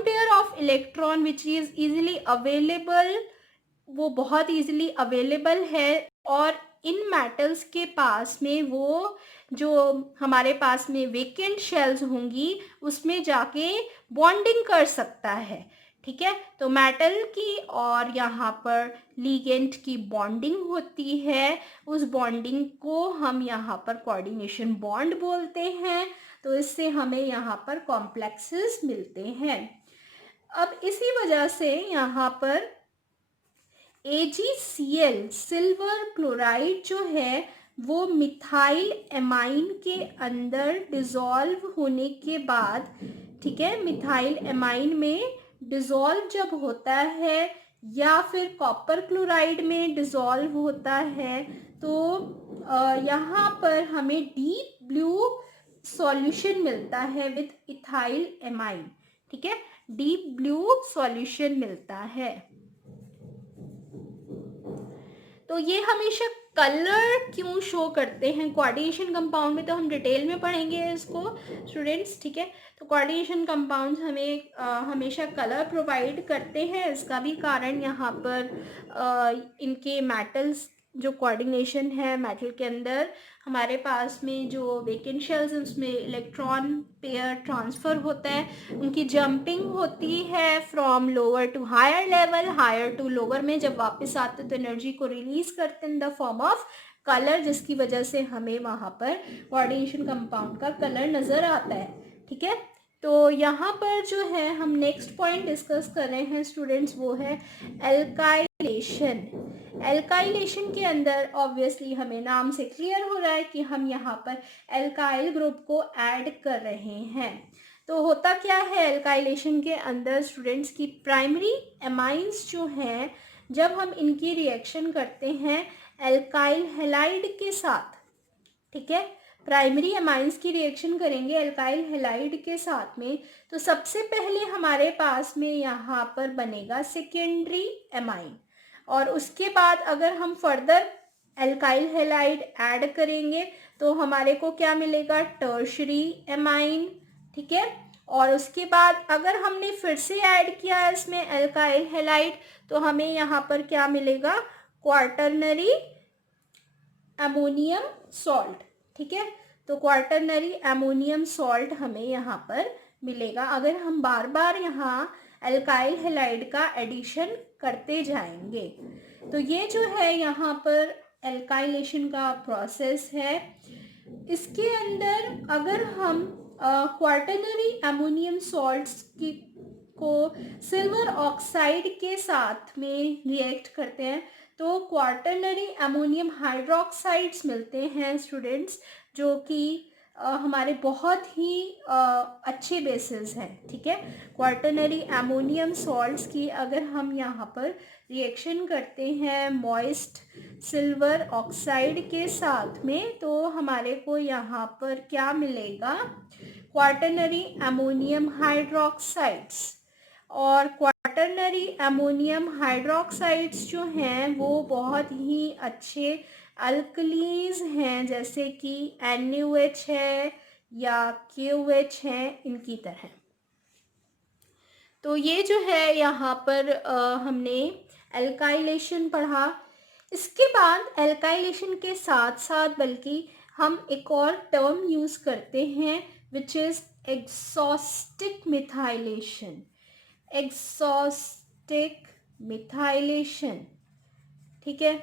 pair of electron which is easily available, वो बहुत इजीली अवेलेबल है, और इन मेटल्स के पास में वो जो हमारे पास में वेकेंट शेल्स होंगी उसमें जाके बॉन्डिंग कर सकता है, ठीक है। तो मेटल की और यहाँ पर लिगेंड की बॉन्डिंग होती है, उस बॉन्डिंग को हम यहाँ पर कोऑर्डिनेशन बॉन्ड बोलते हैं। तो इससे हमें यहाँ पर कॉम्प्लेक्सेस मिलते हैं। अब इसी वजह से यहाँ पर AgCl सिल्वर क्लोराइड जो है वो मिथाइल एमाइन के अंदर डिसॉल्व होने के बाद, ठीक है, मिथाइल एमाइन में डिसॉल्व जब होता है या फिर कॉपर क्लोराइड में डिसॉल्व होता है, तो यहाँ पर हमें डीप ब्लू सॉल्यूशन मिलता है विद इथाइल एमाइन। ठीक है, डीप ब्लू सॉल्यूशन मिलता है। तो ये हमेशा कलर क्यों शो करते हैं कोऑर्डिनेशन कंपाउंड में, तो हम डिटेल में पढ़ेंगे इसको स्टूडेंट्स। ठीक है, तो कोऑर्डिनेशन कंपाउंड्स हमें हमेशा कलर प्रोवाइड करते हैं। इसका भी कारण यहाँ पर इनके मेटल्स जो कोऑर्डिनेशन है मेटल के अंदर, हमारे पास में जो वेकेंट शेल्स हैं उसमें इलेक्ट्रॉन पेयर ट्रांसफ़र होता है, उनकी जंपिंग होती है from lower to higher level, higher to lower में जब वापस आते तो एनर्जी को रिलीज करते हैं in the form of colour, जिसकी वजह से हमें वहाँ पर कोऑर्डिनेशन कंपाउंड का कलर नज़र आता है। ठीक है, तो यहाँ पर जो है हम नेक्स्ट पॉइंट डिस्कस कर रहे हैं स्टूडेंट्स, वो है एल्काइलेशन। एल्काइलेशन के अंदर ऑब्वियसली हमें नाम से क्लियर हो रहा है कि हम यहाँ पर एल्काइल ग्रुप को ऐड कर रहे हैं। तो होता क्या है एल्काइलेशन के अंदर स्टूडेंट्स की प्राइमरी एमाइंस जो हैं, जब हम इनकी रिएक्शन करते हैं एल्काइल हैलाइड के साथ, ठीक है, प्राइमरी एमाइंस की रिएक्शन करेंगे एल्काइल हैलाइड के साथ में, तो सबसे पहले हमारे पास में यहाँ पर बनेगा सेकेंडरी एमाइन, और उसके बाद अगर हम फर्दर एल्काइल हैलाइड ऐड करेंगे तो हमारे को क्या मिलेगा, टर्शरी एमाइन। ठीक है, और उसके बाद अगर हमने फिर से ऐड किया इसमें एल्काइल हैलाइड तो हमें यहाँ पर क्या मिलेगा, क्वार्टरनरी अमोनियम सॉल्ट। ठीक है, तो क्वार्टरनरी अमोनियम सॉल्ट हमें यहाँ पर मिलेगा अगर हम बार बार यहाँ एल्काइल हैलाइड का एडिशन करते जाएंगे। तो ये जो है यहाँ पर एल्काइलेशन का प्रोसेस है। इसके अंदर अगर हम क्वार्टरनरी अमोनियम सॉल्ट्स की को सिल्वर ऑक्साइड के साथ में रिएक्ट करते हैं तो क्वार्टरनरी अमोनियम हाइड्रोक्साइड्स मिलते हैं स्टूडेंट्स, जो कि हमारे बहुत ही अच्छे बेसिस हैं। ठीक है, क्वार्टरनरी अमोनियम सॉल्ट्स की अगर हम यहाँ पर रिएक्शन करते हैं मॉइस्ट सिल्वर ऑक्साइड के साथ में तो हमारे को यहाँ पर क्या मिलेगा, क्वार्टरनरी अमोनियम हाइड्रोक्साइड्स। और क्वार्टरनरी अमोनियम हाइड्रोक्साइड्स जो हैं वो बहुत ही अच्छे अल्कलीज हैं, जैसे कि NaOH है या KOH है, इनकी तरह। तो ये जो है यहाँ पर हमने एल्काइलेशन पढ़ा। इसके बाद एल्काइलेशन के साथ साथ बल्कि हम एक और टर्म यूज़ करते हैं विच इज़ एक्सॉस्टिक मिथाइलेशन। एक्सॉस्टिक मिथाइलेशन। ठीक है,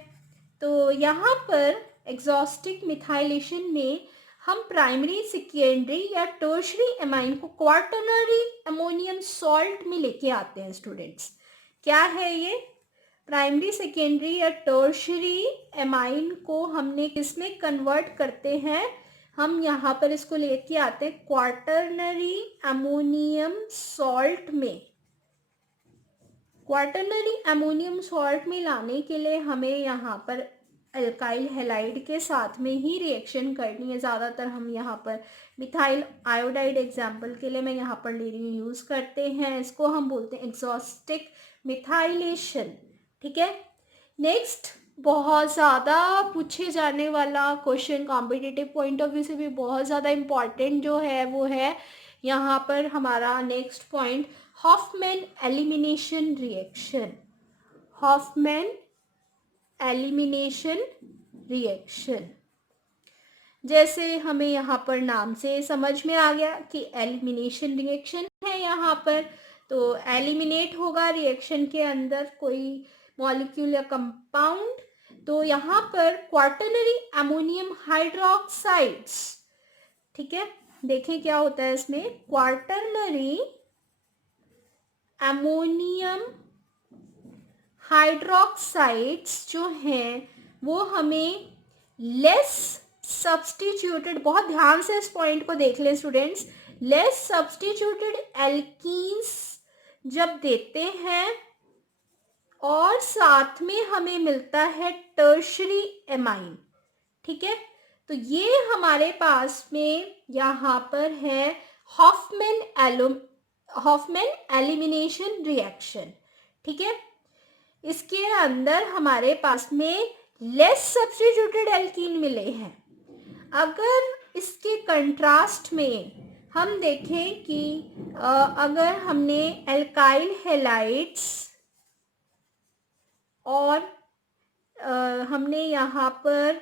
तो यहाँ पर एक्सॉस्टिक मिथाइलेशन में हम प्राइमरी, सेकेंडरी या टर्शरी एमाइन को क्वार्टरनरी अमोनियम सॉल्ट में लेके आते हैं स्टूडेंट्स। क्या है ये, प्राइमरी, सेकेंडरी या टर्शरी एमाइन को हमने किसमें कन्वर्ट करते हैं, हम यहाँ पर इसको लेके आते हैं क्वार्टरनरी अमोनियम सॉल्ट में। क्वार्टरनरी अमोनियम सॉल्ट में लाने के लिए हमें यहाँ पर एल्काइल हैलाइड के साथ में ही रिएक्शन करनी है। ज़्यादातर हम यहाँ पर मिथाइल आयोडाइड एग्जाम्पल के लिए मैं यहाँ पर ले रही हूँ, यूज़ करते हैं, इसको हम बोलते हैं एक्सॉस्टिक मिथाइलेशन। ठीक है, नेक्स्ट बहुत ज़्यादा पूछे जाने वाला question, competitive point of view से भी बहुत ज़्यादा इम्पॉर्टेंट जो है वो है यहाँ पर हमारा next point, Hofmann elimination reaction. Hofmann elimination reaction, जैसे हमें यहाँ पर नाम से समझ में आ गया कि एलिमिनेशन रिएक्शन है यहाँ पर, तो एलिमिनेट होगा रिएक्शन के अंदर कोई मॉलिक्यूल या कंपाउंड, तो यहाँ पर क्वार्टरनरी अमोनियम हाइड्रोक्साइड्स। ठीक है, देखें क्या होता है इसमें, क्वार्टरनरी अमोनियम हाइड्रोक्साइड्स जो हैं वो हमें लेस सब्स्टिट्यूटेड, बहुत ध्यान से इस पॉइंट को देख लें स्टूडेंट्स, लेस सब्स्टिट्यूटेड एल्कीन्स जब देते हैं और साथ में हमें मिलता है टर्शरी एमाइन। ठीक है, तो ये हमारे पास में यहाँ पर है हॉफमैन एलिमिनेशन रिएक्शन। ठीक है, इसके अंदर हमारे पास में लेस सब्स्टिट्यूटेड एल्कीन मिले हैं। अगर इसके कंट्रास्ट में हम देखें कि अगर हमने एल्काइल हैलाइड्स और हमने यहाँ पर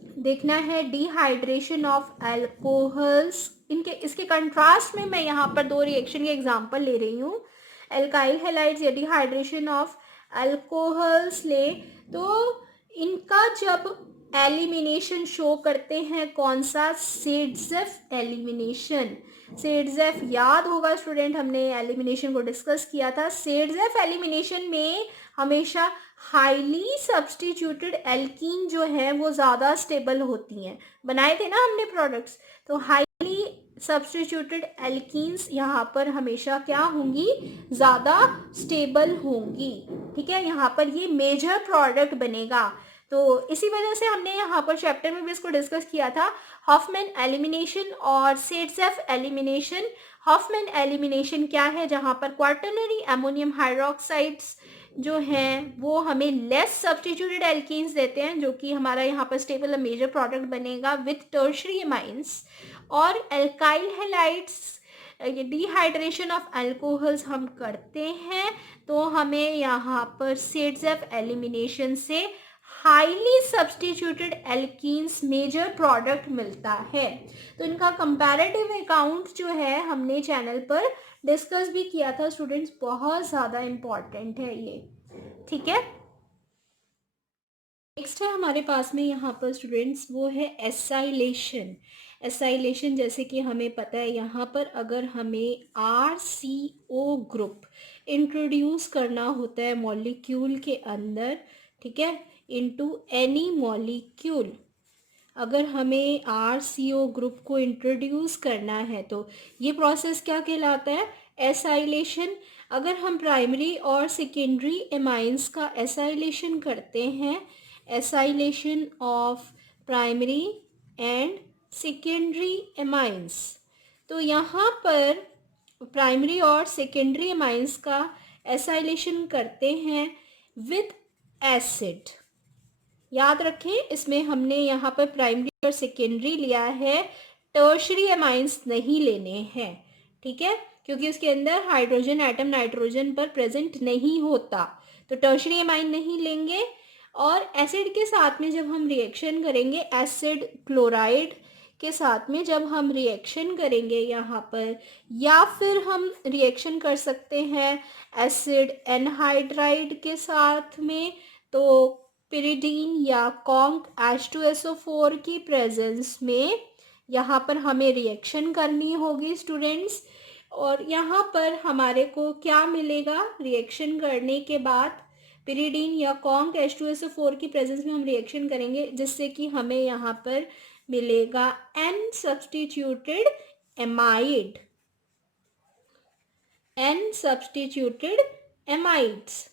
देखना है डिहाइड्रेशन ऑफ अल्कोहल्स, इसके कंट्रास्ट में मैं यहाँ पर दो रिएक्शन के एग्जांपल ले रही हूँ। एल्काइल हैलाइड्स या डिहाइड्रेशन ऑफ अल्कोहल्स ले, तो इनका जब एलिमिनेशन शो करते हैं कौन सा, सेडजेफ एलिमिनेशन। सेडजेफ याद होगा स्टूडेंट, हमने एलिमिनेशन को डिस्कस किया था। सेडजेफ एलिमिनेशन में हमेशा हाईली सब्स्टिट्यूटेड एल्कीन जो है वो ज़्यादा स्टेबल होती हैं। बनाए थे ना हमने प्रोडक्ट्स, तो हाईली सब्स्टिट्यूटेड एल्कीन्स यहाँ पर हमेशा क्या होंगी, ज़्यादा स्टेबल होंगी। ठीक है, यहाँ पर ये मेजर प्रोडक्ट बनेगा। तो इसी वजह से हमने यहाँ पर चैप्टर में भी इसको डिस्कस किया था, हॉफमैन एलिमिनेशन और सेडजेफ एलिमिनेशन। हॉफमैन एलिमिनेशन क्या है, जहाँ पर क्वार्टरनरी अमोनियम हाइड्रोक्साइड्स जो हैं वो हमें लेस सब्स्टिट्यूटेड एल्कीन्स देते हैं, जो कि हमारा यहाँ पर स्टेबल मेजर प्रोडक्ट बनेगा विथ टर्शरी एमाइंस। और alkyl halides dehydration of alcohols हम करते हैं, तो हमें यहाँ पर सेडजेफ एलिमिनेशन से highly substituted alkenes major product मिलता है। तो इनका कंपैरेटिव अकाउंट जो है हमने चैनल पर डिस्कस भी किया था स्टूडेंट्स, बहुत ज़्यादा इम्पॉर्टेंट है ये। ठीक है, नेक्स्ट है हमारे पास में यहाँ पर स्टूडेंट्स वो है एसाइलेशन। एसाइलेशन जैसे कि हमें पता है, यहाँ पर अगर हमें RCO ग्रुप इंट्रोड्यूस करना होता है मॉलिक्यूल के अंदर, ठीक है, इनटू एनी मॉलिक्यूल, अगर हमें RCO ग्रुप को इंट्रोड्यूस करना है तो ये प्रोसेस क्या कहलाता है, एसाइलेशन। अगर हम प्राइमरी और सेकेंडरी एमाइंस का एसाइलेशन करते हैं, acylation of primary and secondary amines, तो यहाँ पर प्राइमरी और सेकेंडरी एमाइंस का एसाइलेशन करते हैं विद एसिड। याद रखें, इसमें हमने यहाँ पर प्राइमरी और सेकेंडरी लिया है, टर्शरी एमाइंस नहीं लेने हैं। ठीक है, क्योंकि उसके अंदर हाइड्रोजन एटम नाइट्रोजन पर प्रेजेंट नहीं होता, तो टर्शरी एमाइन नहीं लेंगे। और एसिड के साथ में जब हम रिएक्शन करेंगे, एसिड क्लोराइड के साथ में जब हम रिएक्शन करेंगे यहाँ पर, या फिर हम रिएक्शन कर सकते हैं एसिड एनहाइड्राइड के साथ में, तो पिरिडीन या कॉन्क H2SO4 की प्रेजेंस में यहाँ पर हमें रिएक्शन करनी होगी स्टूडेंट्स। और यहाँ पर हमारे को क्या मिलेगा, रिएक्शन करने के बाद पिरिडीन या कॉन्क H2SO4 की प्रेजेंस में हम रिएक्शन करेंगे, जिससे कि हमें यहाँ पर मिलेगा N substituted amide, N substituted amides.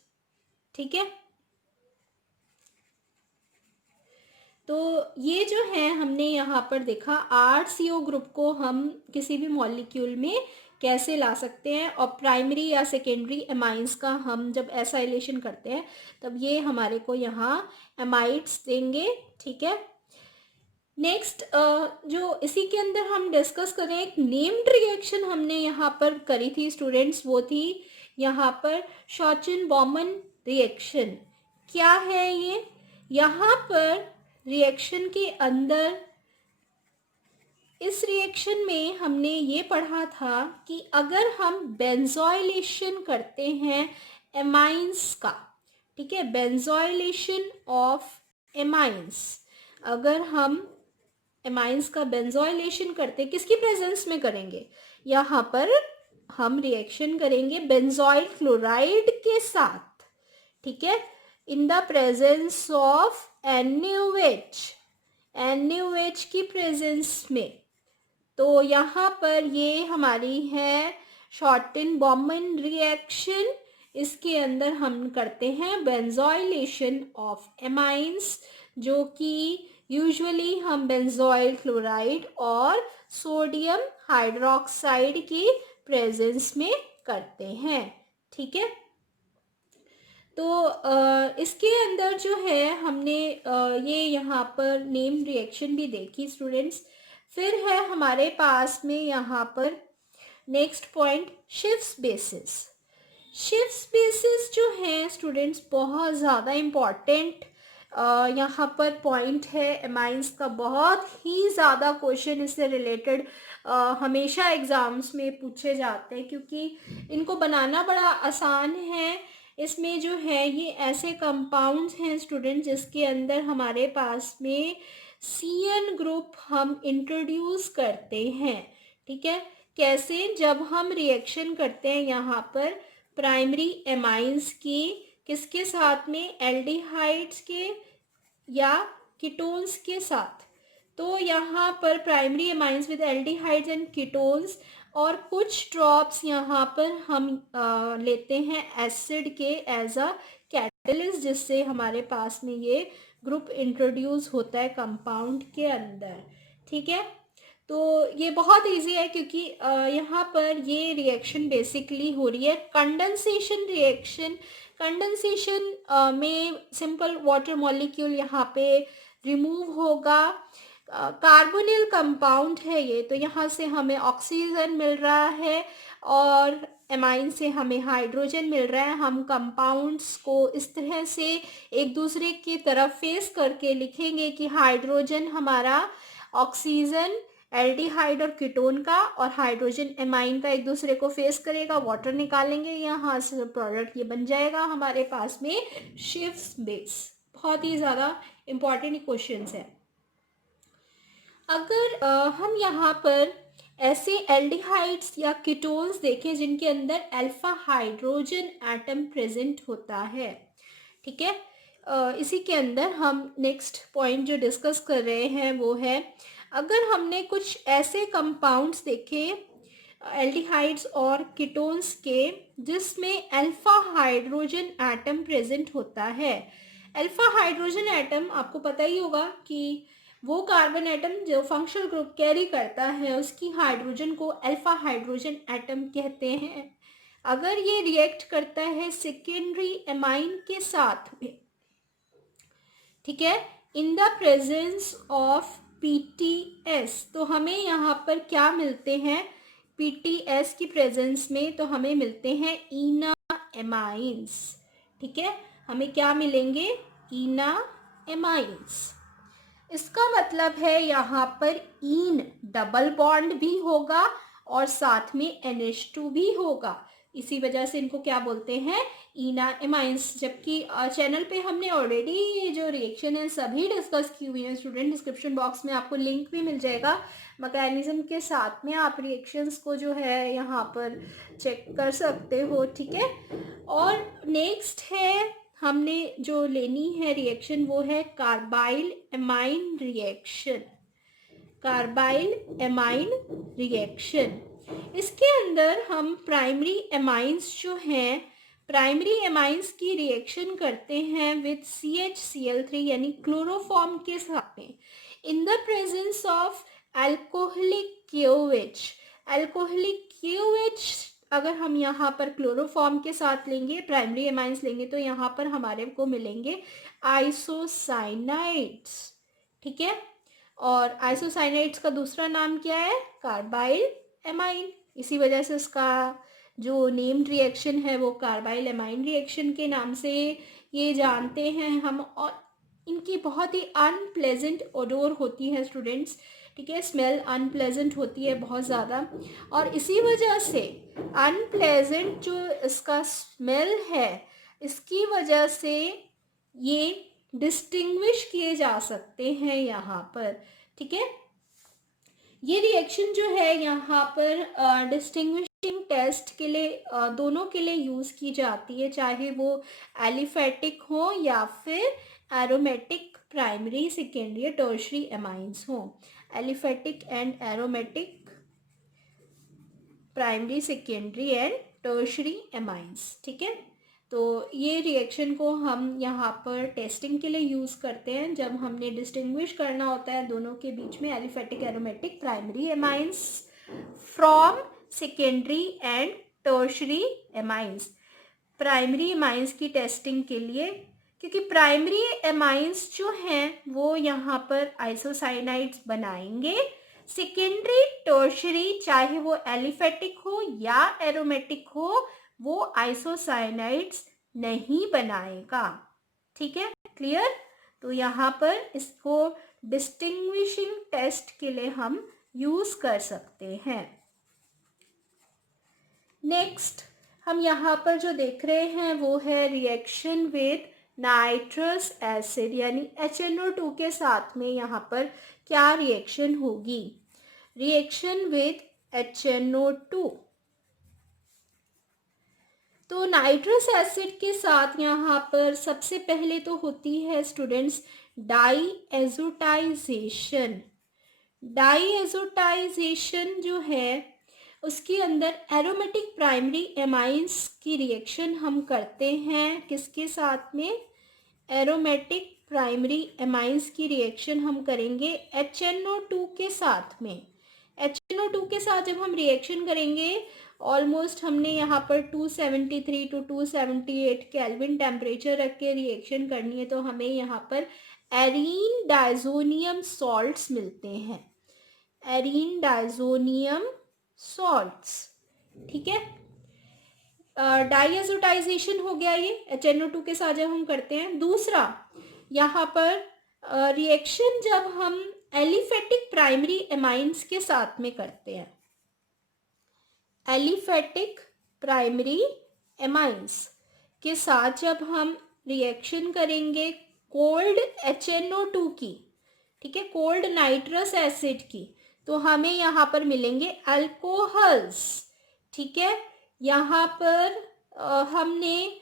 ठीक है, तो ये जो है हमने यहाँ पर देखा RCO ग्रुप को हम किसी भी मॉलिक्यूल में कैसे ला सकते हैं, और प्राइमरी या सेकेंडरी एमाइंस का हम जब एसाइलेशन करते हैं तब ये हमारे को यहाँ एमाइड्स देंगे। ठीक है, नेक्स्ट जो इसी के अंदर हम डिस्कस करें, एक नेम्ड रिएक्शन हमने यहाँ पर करी थी स्टूडेंट्स, वो थी यहाँ पर शॉचन-बॉमन रिएक्शन। क्या है ये, यहाँ पर रिएक्शन के अंदर, इस रिएक्शन में हमने ये पढ़ा था कि अगर हम बेंजोइलेशन करते हैं एमाइंस का, ठीक है, बेंजोइलेशन ऑफ एमाइंस, अगर हम एमाइंस का बेंजोइलेशन करते, किसकी प्रेजेंस में करेंगे, यहाँ पर हम रिएक्शन करेंगे बेंजोइल क्लोराइड के साथ। ठीक है, in the presence of NaOH की प्रेजेंस में, तो यहाँ पर ये हमारी है शॉर्टन-बॉमन रिएक्शन, इसके अंदर हम करते हैं बेंजोइलेशन ऑफ एमाइंस, जो कि यूजुअली हम बेंजोइल क्लोराइड और सोडियम हाइड्रोक्साइड की प्रेजेंस में करते हैं। ठीक है, तो इसके अंदर जो है हमने ये यहाँ पर नेम रिएक्शन भी देखी स्टूडेंट्स। फिर है हमारे पास में यहाँ पर नेक्स्ट पॉइंट शिफ्स बेसिस। शिफ्स बेसिस जो है स्टूडेंट्स बहुत ज़्यादा इम्पॉर्टेंट यहाँ पर पॉइंट है एमाइंस का। बहुत ही ज़्यादा क्वेश्चन इससे रिलेटेड हमेशा एग्ज़ाम्स में पूछे जाते हैं, क्योंकि इनको बनाना बड़ा आसान है। इसमें जो है ये ऐसे कंपाउंड्स हैं स्टूडेंट जिसके अंदर हमारे पास में CN ग्रुप हम इंट्रोड्यूस करते हैं। ठीक है, कैसे? जब हम रिएक्शन करते हैं यहाँ पर प्राइमरी एमाइंस की किसके साथ में, एल्डिहाइड्स के या कीटोन्स के साथ। तो यहाँ पर primary amines with aldehydes and ketones, और कुछ ड्रॉप्स यहाँ पर हम लेते हैं एसिड के एज अ कैटलिस्ट, जिससे हमारे पास में ये ग्रुप इंट्रोड्यूस होता है कंपाउंड के अंदर। ठीक है, तो ये बहुत इजी है क्योंकि यहाँ पर ये रिएक्शन बेसिकली हो रही है कंडेंसेशन रिएक्शन। कंडेंसेशन में सिंपल वाटर मॉलिक्यूल यहाँ पे रिमूव होगा। कार्बोनिल कंपाउंड है ये, तो यहाँ से हमें ऑक्सीजन मिल रहा है और एमाइन से हमें हाइड्रोजन मिल रहा है। हम कंपाउंड्स को इस तरह से एक दूसरे की तरफ फेस करके लिखेंगे कि हाइड्रोजन हमारा ऑक्सीजन एल्डिहाइड और कीटोन का, और हाइड्रोजन एमाइन का एक दूसरे को फेस करेगा, वाटर निकालेंगे, यहाँ से प्रोडक्ट ये बन जाएगा हमारे पास में शिफ्स बेस। बहुत ही ज़्यादा इम्पॉर्टेंट क्वेश्चंस है। अगर हम यहाँ पर ऐसे एल्डिहाइड्स या कीटोन्स देखें जिनके अंदर अल्फा हाइड्रोजन एटम प्रेजेंट होता है। ठीक है, इसी के अंदर हम नेक्स्ट पॉइंट जो डिस्कस कर रहे हैं वो है, अगर हमने कुछ ऐसे कंपाउंड्स देखे एल्डिहाइड्स और कीटोन्स के जिसमें अल्फा हाइड्रोजन एटम प्रेजेंट होता है। अल्फा हाइड्रोजन एटम आपको पता ही होगा कि वो कार्बन एटम जो फंक्शनल ग्रुप कैरी करता है उसकी हाइड्रोजन को अल्फा हाइड्रोजन एटम कहते हैं। अगर ये रिएक्ट करता है सेकेंडरी एमाइन के साथ में, ठीक है, in the presence of PTS, तो हमें यहाँ पर क्या मिलते हैं, PTS की प्रेजेंस में तो हमें मिलते हैं ईना एमाइंस। ठीक है, हमें क्या मिलेंगे, ईना एमाइंस। इसका मतलब है यहाँ पर ईन डबल बॉन्ड भी होगा और साथ में NH2 भी होगा, इसी वजह से इनको क्या बोलते हैं, ईना एमाइंस। जबकि चैनल पे हमने ऑलरेडी ये जो रिएक्शन है सभी डिस्कस की हुई है स्टूडेंट। डिस्क्रिप्शन बॉक्स में आपको लिंक भी मिल जाएगा मैकेनिज्म के साथ में, आप रिएक्शंस को जो है यहाँ पर चेक कर सकते हो। ठीक है, और नेक्स्ट है हमने जो लेनी है रिएक्शन वो है carbyl amine reaction. Carbyl amine reaction, इसके अंदर हम प्राइमरी एमाइंस जो हैं, प्राइमरी एमाइंस की रिएक्शन करते हैं विद CHCl3 यानी क्लोरोफॉर्म के साथ में in the presence of alcoholic KOH। Alcoholic KOH अगर हम यहाँ पर क्लोरोफॉर्म के साथ लेंगे, प्राइमरी एमाइंस लेंगे, तो यहाँ पर हमारे को मिलेंगे आइसोसाइनाइड्स। ठीक है, और आइसोसाइनाइड्स का दूसरा नाम क्या है, कार्बाइल एमाइन। इसी वजह से उसका जो नेम्ड रिएक्शन है वो कार्बाइल एमाइन रिएक्शन के नाम से ये जानते हैं हम। और इनकी बहुत ही अनप्लेजेंट ओडोर होती है स्टूडेंट्स। ठीक है, स्मेल अनप्लेजेंट होती है बहुत ज़्यादा, और इसी वजह से अनप्लेजेंट जो इसका स्मेल है इसकी वजह से ये डिस्टिंग्विश किए जा सकते हैं यहाँ पर। ठीक है, ये रिएक्शन जो है यहाँ पर डिस्टिंग्विशिंग टेस्ट के लिए दोनों के लिए यूज़ की जाती है, चाहे वो एलिफेटिक हो या फिर aromatic primary secondary tertiary amines हो। Aliphatic and aromatic primary secondary and tertiary amines. ठीक है, तो ये रिएक्शन को हम यहाँ पर टेस्टिंग के लिए यूज़ करते हैं जब हमने डिस्टिंग्विश करना होता है दोनों के बीच में aliphatic aromatic primary amines from secondary and tertiary amines. Primary amines की टेस्टिंग के लिए, क्योंकि प्राइमरी एमाइंस जो हैं वो यहाँ पर आइसोसाइनाइड्स बनाएंगे, सेकेंडरी टर्शरी चाहे वो एलिफेटिक हो या एरोमेटिक हो वो आइसोसाइनाइड्स नहीं बनाएगा। ठीक है, क्लियर। तो यहाँ पर इसको डिस्टिंग्विशिंग टेस्ट के लिए हम यूज कर सकते हैं। नेक्स्ट हम यहाँ पर जो देख रहे हैं वो है रिएक्शन विद नाइट्रस एसिड, यानी HNO2 के साथ में यहाँ पर क्या रिएक्शन होगी। रिएक्शन विद HNO2, तो नाइट्रस एसिड के साथ यहाँ पर सबसे पहले तो होती है स्टूडेंट्स डाईएज़ोटाइजेशन। डाईएज़ोटाइजेशन जो है उसके अंदर एरोमेटिक प्राइमरी एमाइंस की रिएक्शन हम करते हैं, किसके साथ में, एरोमेटिक प्राइमरी एमाइंस की रिएक्शन हम करेंगे HNO2 के साथ में। HNO2 के साथ जब हम रिएक्शन करेंगे ऑलमोस्ट हमने यहाँ पर 273 to 278 केल्विन टेम्परेचर रख के रिएक्शन करनी है, तो हमें यहाँ पर एरीन डाइजोनियम सॉल्ट्स मिलते हैं, एरीन डाइजोनियम सॉल्ट्स। ठीक है, डाईएज़ोटाइजेशन हो गया ये HNO2 के साथ जब हम करते हैं। दूसरा यहाँ पर रिएक्शन जब हम एलिफेटिक प्राइमरी एमाइंस के साथ में करते हैं, एलिफेटिक प्राइमरी एमाइंस के साथ जब हम रिएक्शन करेंगे कोल्ड HNO2 की, ठीक है, कोल्ड नाइट्रस एसिड की, तो हमें यहाँ पर मिलेंगे अल्कोहल्स। ठीक है, यहाँ पर हमने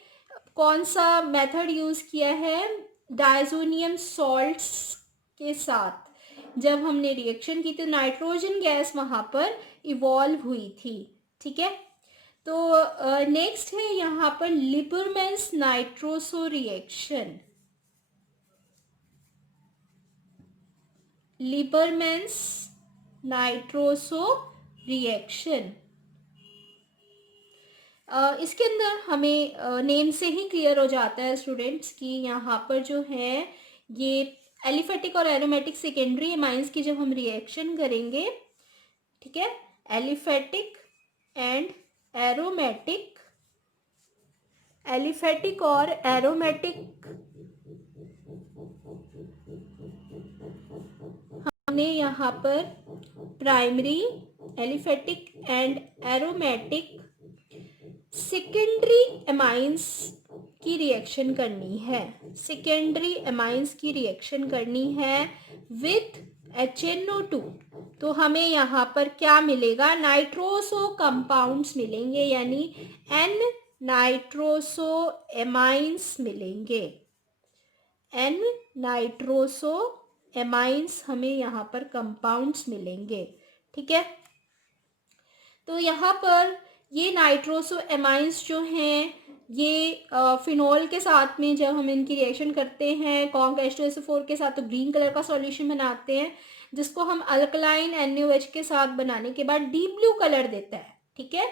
कौन सा मेथड यूज़ किया है, डाइजोनियम सॉल्ट्स के साथ जब हमने रिएक्शन की तो नाइट्रोजन गैस वहाँ पर इवॉल्व हुई थी। ठीक है, तो नेक्स्ट है यहाँ पर लिबरमैन्स नाइट्रोसो रिएक्शन। लिबरमैन्स नाइट्रोसो रिएक्शन, इसके अंदर हमें नेम से ही क्लियर हो जाता है स्टूडेंट्स कि यहाँ पर जो है ये एलिफेटिक और एरोमेटिक सेकेंडरी एमाइंस की जब हम रिएक्शन करेंगे, ठीक है, एलिफेटिक एंड एरोमेटिक, एलिफेटिक और एरोमेटिक हमने यहाँ पर primary aliphatic and aromatic secondary amines की रिएक्शन करनी है, सेकेंडरी एमाइंस की रिएक्शन करनी है विथ HNO2, तो हमें यहाँ पर क्या मिलेगा, नाइट्रोसो कंपाउंड्स मिलेंगे, यानी N नाइट्रोसो एमाइंस मिलेंगे, N नाइट्रोसो एमाइंस हमें यहाँ पर कंपाउंड्स मिलेंगे। ठीक है, तो यहाँ पर ये नाइट्रोसो एमाइंस जो हैं ये फिनॉल के साथ में जब हम इनकी रिएक्शन करते हैं कॉन्क H2SO4 के साथ तो ग्रीन कलर का सॉल्यूशन बनाते हैं, जिसको हम अल्कलाइन NaOH के साथ बनाने के बाद डीप ब्लू कलर देता है। ठीक है,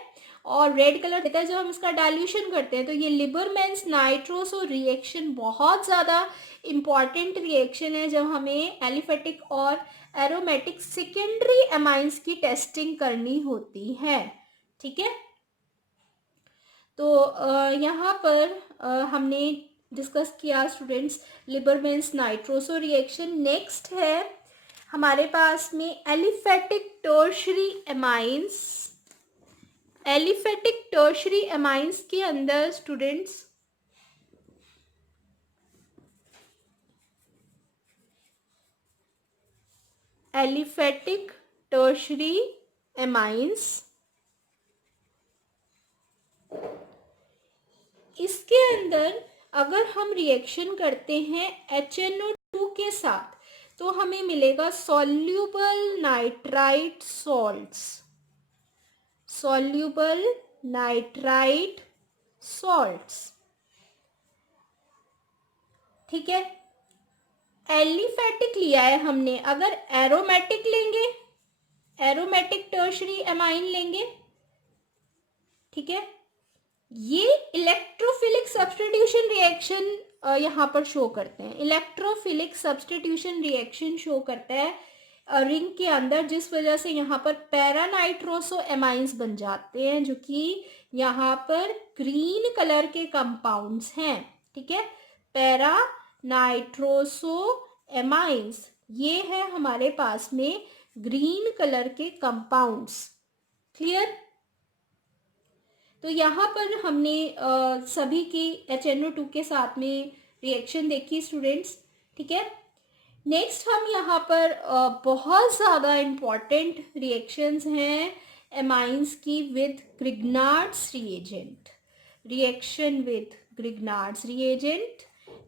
और रेड कलर देता है जब हम इसका डाइल्यूशन करते हैं। तो ये लिबरमैन्स नाइट्रोसो रिएक्शन बहुत ज़्यादा इम्पॉर्टेंट रिएक्शन है जब हमें एलिफेटिक और एरोमेटिक सेकेंडरी एमाइंस की टेस्टिंग करनी होती है। ठीक है, तो यहाँ पर हमने डिस्कस किया स्टूडेंट्स लिबरमैन्स नाइट्रोसो रिएक्शन। नेक्स्ट है हमारे पास में aliphatic tertiary amines. Aliphatic tertiary amines के अंदर स्टूडेंट्स एलिफेटिक टर्शरी एमाइंस, इसके अंदर अगर हम रिएक्शन करते हैं HNO2 के साथ तो हमें मिलेगा soluble nitrite salts, soluble nitrite salts. ठीक है। एलिफेटिक लिया है हमने, अगर एरोमेटिक लेंगे, एरोमेटिक टर्शरी एमाइन लेंगे, ठीक है, ये इलेक्ट्रोफिलिक सब्स्टिट्यूशन रिएक्शन यहाँ पर शो करते हैं। इलेक्ट्रोफिलिक सब्स्टिट्यूशन रिएक्शन शो करता है रिंग के अंदर, जिस वजह से यहाँ पर पैरानाइट्रोसो एमाइंस बन जाते हैं, जो कि यहाँ पर ग्रीन कलर के कंपाउंड्स हैं, ठीक है। पैरानाइट्रोसो एमाइंस, ये है हमारे पास में ग्रीन कलर के कंपाउंड्स। क्लियर। तो यहाँ पर हमने सभी की HNO2 के साथ में रिएक्शन देखी स्टूडेंट्स, ठीक है। नेक्स्ट हम यहाँ पर बहुत ज़्यादा इम्पॉर्टेंट रिएक्शंस हैं एमाइंस की with Grignard's reagent. Reaction with Grignard's reagent,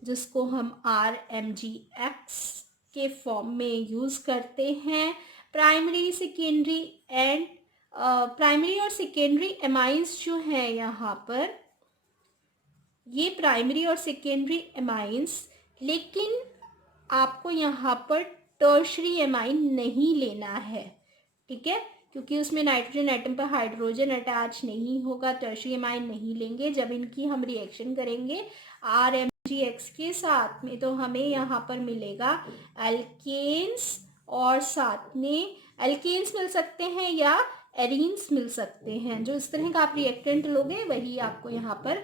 जिसको हम RMGX के फॉर्म में यूज़ करते हैं। प्राइमरी सेकेंडरी एंड प्राइमरी और सेकेंडरी एमाइंस जो है यहाँ पर, ये प्राइमरी और सेकेंडरी एमाइंस, लेकिन आपको यहाँ पर टर्शरी एमाइन नहीं लेना है, ठीक है, क्योंकि उसमें नाइट्रोजन एटम पर हाइड्रोजन अटैच नहीं होगा। टर्शरी एमाइन नहीं लेंगे। जब इनकी हम रिएक्शन करेंगे RMGX के साथ में, तो हमें यहाँ पर मिलेगा एल्केन्स, और साथ में एल्केन्स मिल सकते हैं या एरीन्स मिल सकते हैं। जो इस तरह का आप रिएक्टेंट लोगे वही आपको यहाँ पर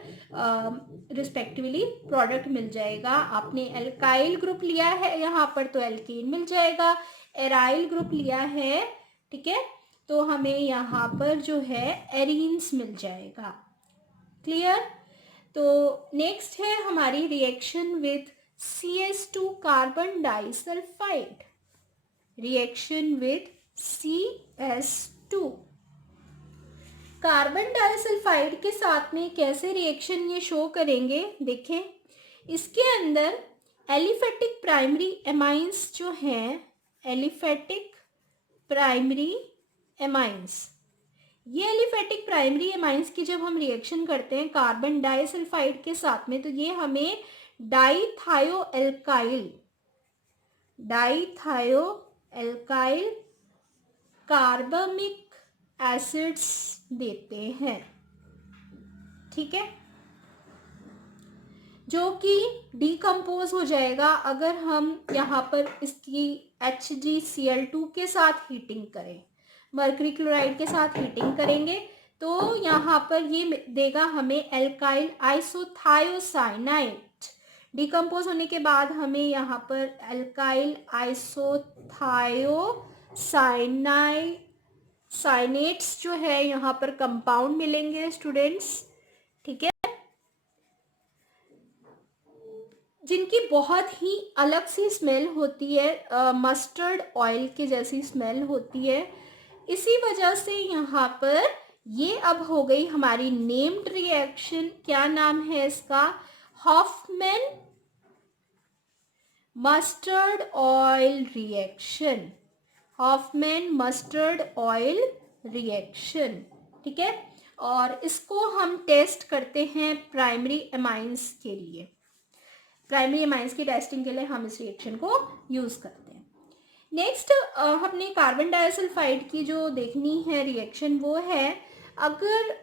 रिस्पेक्टिवली प्रोडक्ट मिल जाएगा। आपने एल्काइल ग्रुप लिया है यहाँ पर तो एल्केन मिल जाएगा, एराइल ग्रुप लिया है, ठीक है, तो हमें यहाँ पर जो है एरीन्स मिल जाएगा। क्लियर। तो नेक्स्ट है हमारी reaction with CS2 carbon disulphide. Reaction with CS2 carbon disulphide के साथ में कैसे रिएक्शन ये शो करेंगे, देखें। इसके अंदर एलिफेटिक प्राइमरी एमाइंस जो हैं, एलिफेटिक प्राइमरी एमाइंस, ये एलिफेटिक प्राइमरी एमाइंस की जब हम रिएक्शन करते हैं कार्बन डाइसल्फाइड के साथ में, तो ये हमें डाइथायोएल्काइल कार्बमिक एसिड्स देते हैं, ठीक है, जो कि डिकम्पोज हो जाएगा अगर हम यहाँ पर इसकी HgCl2 के साथ हीटिंग करें, मर्करी क्लोराइड के साथ हीटिंग करेंगे, तो यहाँ पर ये देगा हमें एल्काइल आइसोथायोसाइनाइड। डिकम्पोज होने के बाद हमें यहाँ पर एल्काइल आइसोथायोसाइनेट्स जो है यहाँ पर कंपाउंड मिलेंगे स्टूडेंट्स, ठीक है, जिनकी बहुत ही अलग सी स्मेल होती है, मस्टर्ड ऑयल के जैसी स्मेल होती है। इसी वजह से यहाँ पर ये अब हो गई हमारी नेम्ड रिएक्शन। क्या नाम है इसका? Hofmann mustard oil reaction. Hofmann mustard oil reaction, ठीक है। और इसको हम टेस्ट करते हैं प्राइमरी एमाइंस के लिए। प्राइमरी एमाइंस की टेस्टिंग के लिए हम इस रिएक्शन को यूज करते हैं। नेक्स्ट हमने कार्बन डाइसल्फाइड की जो देखनी है रिएक्शन, वो है अगर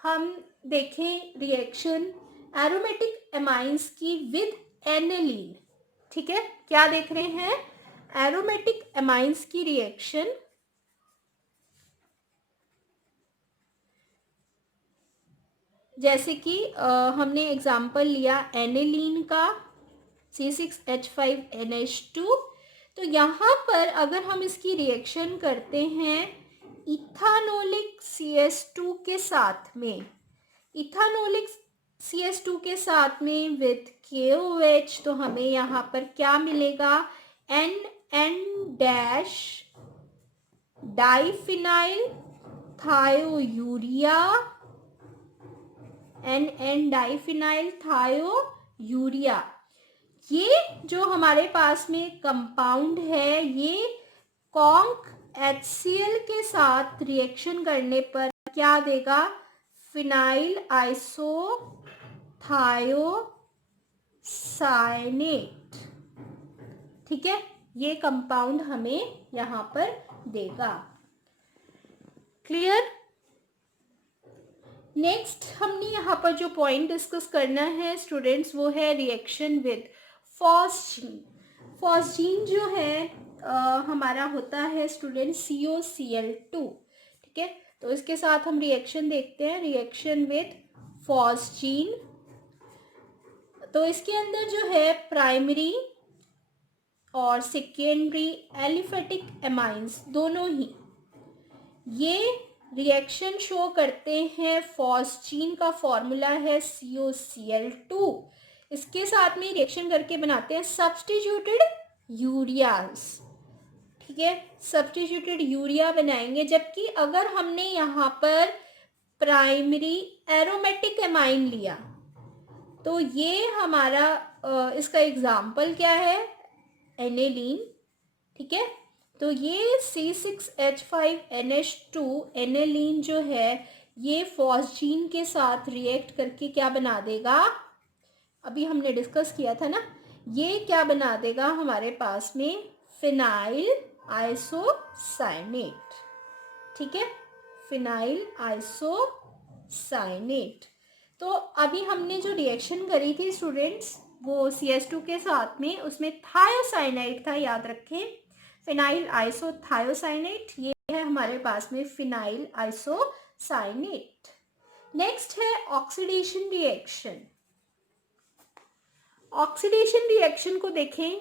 हम देखें रिएक्शन एरोमेटिक एमाइंस की विद एनिलीन, ठीक है। क्या देख रहे हैं? एरोमेटिक एमाइंस की रिएक्शन जैसे कि हमने एग्जाम्पल लिया एनिलीन का C6H5NH2। तो यहाँ पर अगर हम इसकी रिएक्शन करते हैं इथानोलिक CS2 के साथ में, इथानोलिक CS2 के साथ में विद KOH, तो हमें यहाँ पर क्या मिलेगा? NN- diphenyl thiourea, NN diphenyl thiourea. ये जो हमारे पास में कंपाउंड है, ये कॉन्क HCl के साथ रिएक्शन करने पर क्या देगा? Phenyl isothiocyanate cyanate. ठीक है, ये कंपाउंड हमें यहाँ पर देगा। क्लियर। नेक्स्ट हमने यहाँ पर जो पॉइंट डिस्कस करना है स्टूडेंट्स, वो है रिएक्शन विद फॉस्जीन। फॉस्जीन जो है हमारा होता है स्टूडेंट COCl2। ठीक है, तो इसके साथ हम रिएक्शन देखते हैं, रिएक्शन विद फॉस्जीन। तो इसके अंदर जो है प्राइमरी और सेकेंडरी एलिफेटिक एमाइंस दोनों ही ये रिएक्शन शो करते हैं। फॉस्जीन का फॉर्मूला है COCl2। इसके साथ में रिएक्शन करके बनाते हैं सब्स्टिट्यूटेड यूरियाज। ठीक है, सब्स्टिट्यूटेड यूरिया बनाएंगे। जबकि अगर हमने यहाँ पर प्राइमरी एरोमेटिक एमाइन लिया तो ये हमारा इसका एग्जाम्पल क्या है, एनेलीन। ठीक है, तो ये C6H5NH2 एनेलीन जो है ये फॉस्जीन के साथ रिएक्ट करके क्या बना देगा, अभी हमने डिस्कस किया था ना, ये क्या बना देगा हमारे पास में फिनाइल आइसोसाइनेट। ठीक है, फिनाइल आइसोसाइनेट। तो अभी हमने जो रिएक्शन करी थी स्टूडेंट्स वो CH2 के साथ में, उसमें थायोसाइनाइड था, याद रखें, फिनाइल आइसोथायोसाइनेट। ये है हमारे पास में फिनाइल आइसोसाइनेट। नेक्स्ट है ऑक्सीडेशन रिएक्शन। ऑक्सीडेशन रिएक्शन को देखें,